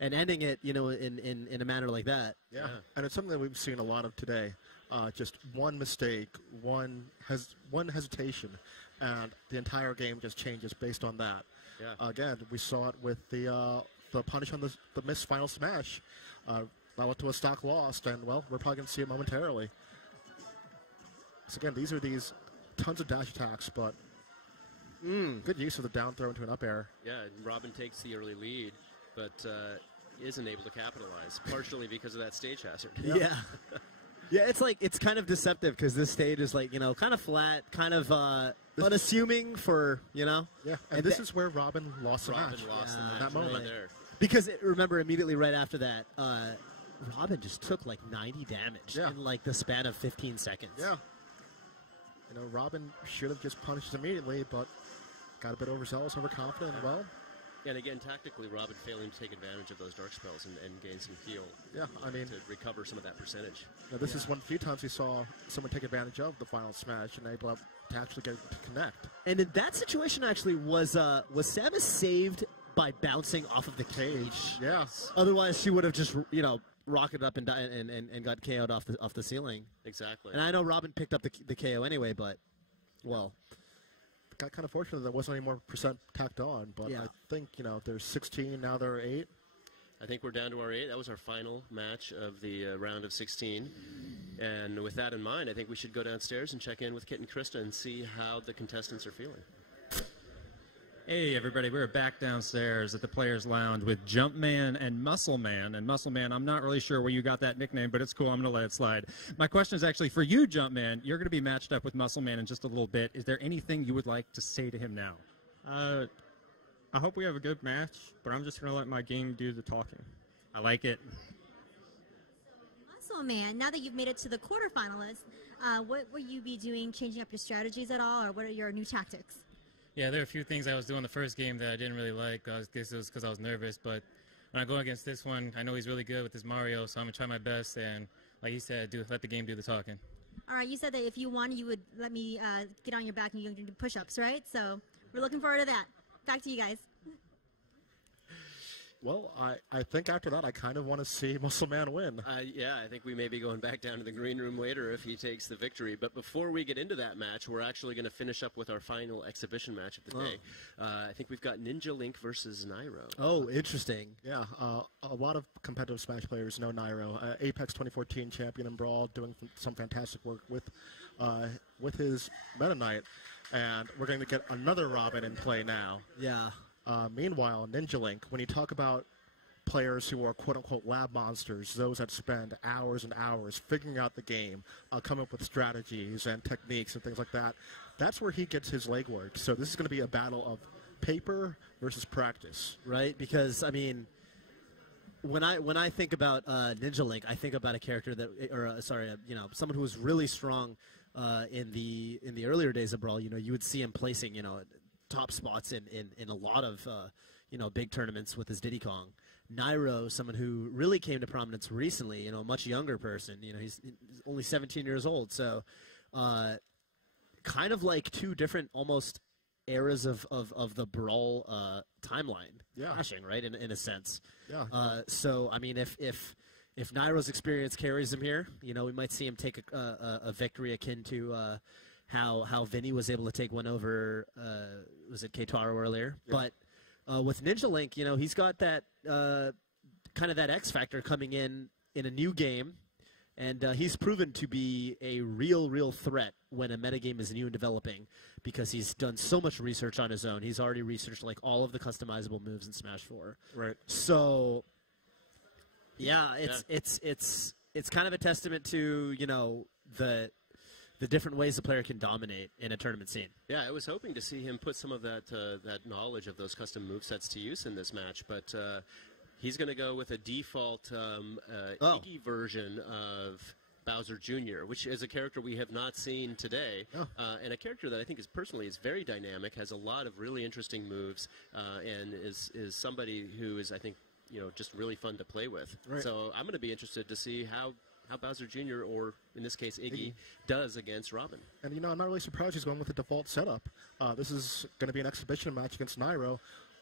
ending it, in a manner like that. Yeah, and it's something that we've seen a lot of today. Just one mistake, one hesitation, and the entire game just changes based on that. Yeah. Again, we saw it with the punish on the missed final smash. That led to a stock lost, and, well, we're probably going to see it momentarily. So, again, these are tons of dash attacks, but good use of the down throw into an up air. Yeah, and Robin takes the early lead, but isn't able to capitalize, partially because of that stage hazard. Yeah. Yeah, it's kind of deceptive because this stage is kind of flat, kind of unassuming for, Yeah, and this is where Robin lost the match. Lost the match that moment. right there. Because remember, immediately right after that, Robin just took like 90 damage in like the span of 15 seconds. Yeah. Robin should have just punished immediately, but got a bit overzealous, overconfident, and, well. And again, tactically, Robin failing to take advantage of those dark spells and gain some heal. Yeah, I mean, to recover some of that percentage. This is one of the few times we saw someone take advantage of the final smash and able to actually get to connect. And in that situation, actually, was Samus saved by bouncing off of the cage? Yes. Otherwise, she would have just rocketed up and got KO'd off the ceiling. Exactly. And I know Robin picked up the KO anyway, but well. Got kind of fortunate there wasn't any more percent tacked on, but I think, there's 16, now there are 8. I think we're down to our 8. That was our final match of the round of 16. And with that in mind, I think we should go downstairs and check in with Kit and Krista and see how the contestants are feeling. Hey, everybody, we're back downstairs at the Players Lounge with Jumpman and Muscle Man. And Muscle Man, I'm not really sure where you got that nickname, but it's cool. I'm going to let it slide. My question is actually for you, Jumpman. You're going to be matched up with Muscle Man in just a little bit. Is there anything you would like to say to him now? I hope we have a good match, but I'm just going to let my game do the talking. I like it. Muscle Man, now that you've made it to the quarterfinalists, what will you be doing, changing up your strategies at all, or what are your new tactics? Yeah, there are a few things I was doing the first game that I didn't really like. I guess it was because I was nervous, but when I go against this one, I know he's really good with his Mario, so I'm going to try my best, and like he said, let the game do the talking. All right, you said that if you won, you would let me get on your back and you can do push-ups, right? So we're looking forward to that. Back to you guys. Well, I think after that, I kind of want to see Muscle Man win. Yeah, I think we may be going back down to the green room later if he takes the victory. But before we get into that match, we're actually going to finish up with our final exhibition match of the day. I think we've got Ninja Link versus Nairo. Oh, interesting. Yeah, a lot of competitive Smash players know Nairo. Apex 2014 champion in Brawl, doing some fantastic work with his Meta Knight. And we're going to get another Robin in play now. Yeah. Meanwhile, Ninja Link, when you talk about players who are quote-unquote lab monsters, those that spend hours and hours figuring out the game, coming up with strategies and techniques and things like that, that's where he gets his legwork. So this is going to be a battle of paper versus practice. Right, because, I mean, when I think about Ninja Link, I think about a character someone who was really strong in the earlier days of Brawl. You would see him placing, top spots in a lot of big tournaments with his Diddy Kong. Nairo, someone who really came to prominence recently, a much younger person. He's only 17 years old, so kind of like two different almost eras of the Brawl timeline Yeah. clashing, right? In a sense. Yeah. So I mean, if Nairo's experience carries him here, you know, we might see him take a victory akin to how Vinny was able to take one over. Was it Keitaro earlier? Yeah. But with Ninja Link, you know, he's got that kind of that X factor coming in a new game. And he's proven to be a real threat when a metagame is new and developing because he's done so much research on his own. He's already researched like all of the customizable moves in Smash 4. Right. So, yeah, it's kind of a testament to, you know, the different ways a player can dominate in a tournament scene. Yeah, I was hoping to see him put some of that knowledge of those custom movesets to use in this match, but he's going to go with a default Iggy version of Bowser Jr., which is a character we have not seen today, and a character that I think is very dynamic, has a lot of really interesting moves, and is somebody who is, I think, you know, just really fun to play with. Right. So I'm going to be interested to see how Bowser Jr., or in this case Iggy, does against Robin. And, you know, I'm not really surprised he's going with the default setup. This is going to be an exhibition match against Nairo.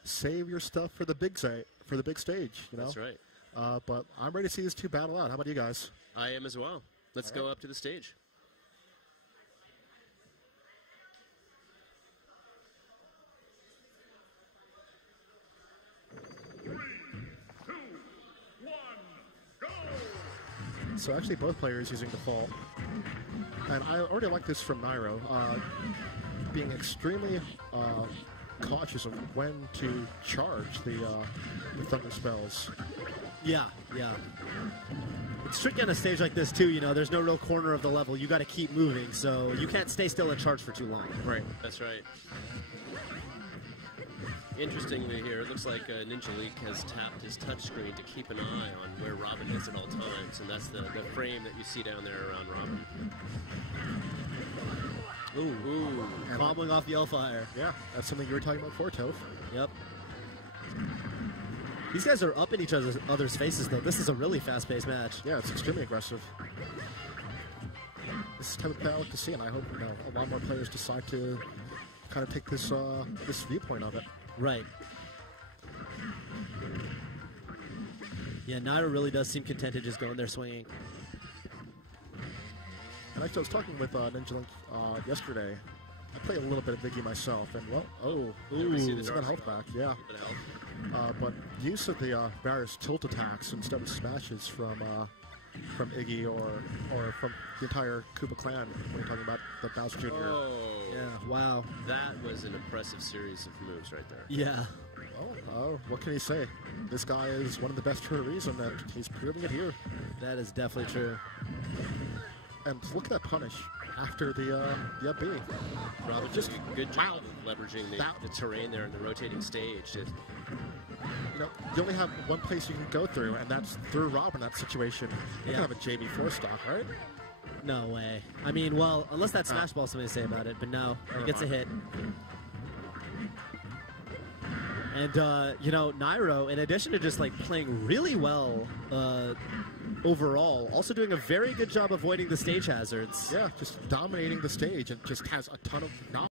Save your stuff for the big stage, you know? That's right. But I'm ready to see these two battle out. How about you guys? I am as well. Let's go up to the stage. So actually both players using default. And I already like this from Nairo. Being extremely cautious of when to charge the thunder spells. Yeah. It's tricky on a stage like this too, you know, there's no real corner of the level. You got to keep moving, so you can't stay still and charge for too long. Right. That's right. Interestingly here, it looks like Ninja Leak has tapped his touchscreen to keep an eye on where Robin is at all times, and that's the frame that you see down there around Robin. Ooh. Cobbling off the L-Fire. Yeah, that's something you were talking about before, Toph. Yep. These guys are up in each other's faces, though. This is a really fast-paced match. Yeah, it's extremely aggressive. This is the type of play I like to see, and I hope, you know, a lot more players decide to kind of take this this viewpoint of it. Right. Yeah, Nairo really does seem content to just go in there swinging. And actually, I was talking with Ninja Link yesterday. I play a little bit of Biggie myself, and it's got health back, yeah. But use of the various tilt attacks instead of smashes from Iggy or from the entire Koopa clan when you're talking about the Bowser Jr. Oh, yeah! Wow, that was an impressive series of moves right there. Yeah. Oh, what can you say? This guy is one of the best for a reason, and he's proving it here. That is definitely true. And look at that punish after the up B. Robin just doing a good job of leveraging the terrain there in the rotating stage. You know, you only have one place you can go through, and that's through Robin in that situation. You can have a JB4 stock, right? No way. I mean, well, unless that Smash Ball something to say about it, but no, he gets a hit. And, you know, Nairo, in addition to just, like, playing really well overall, also doing a very good job avoiding the stage hazards. Yeah, just dominating the stage and just has a ton of knowledge.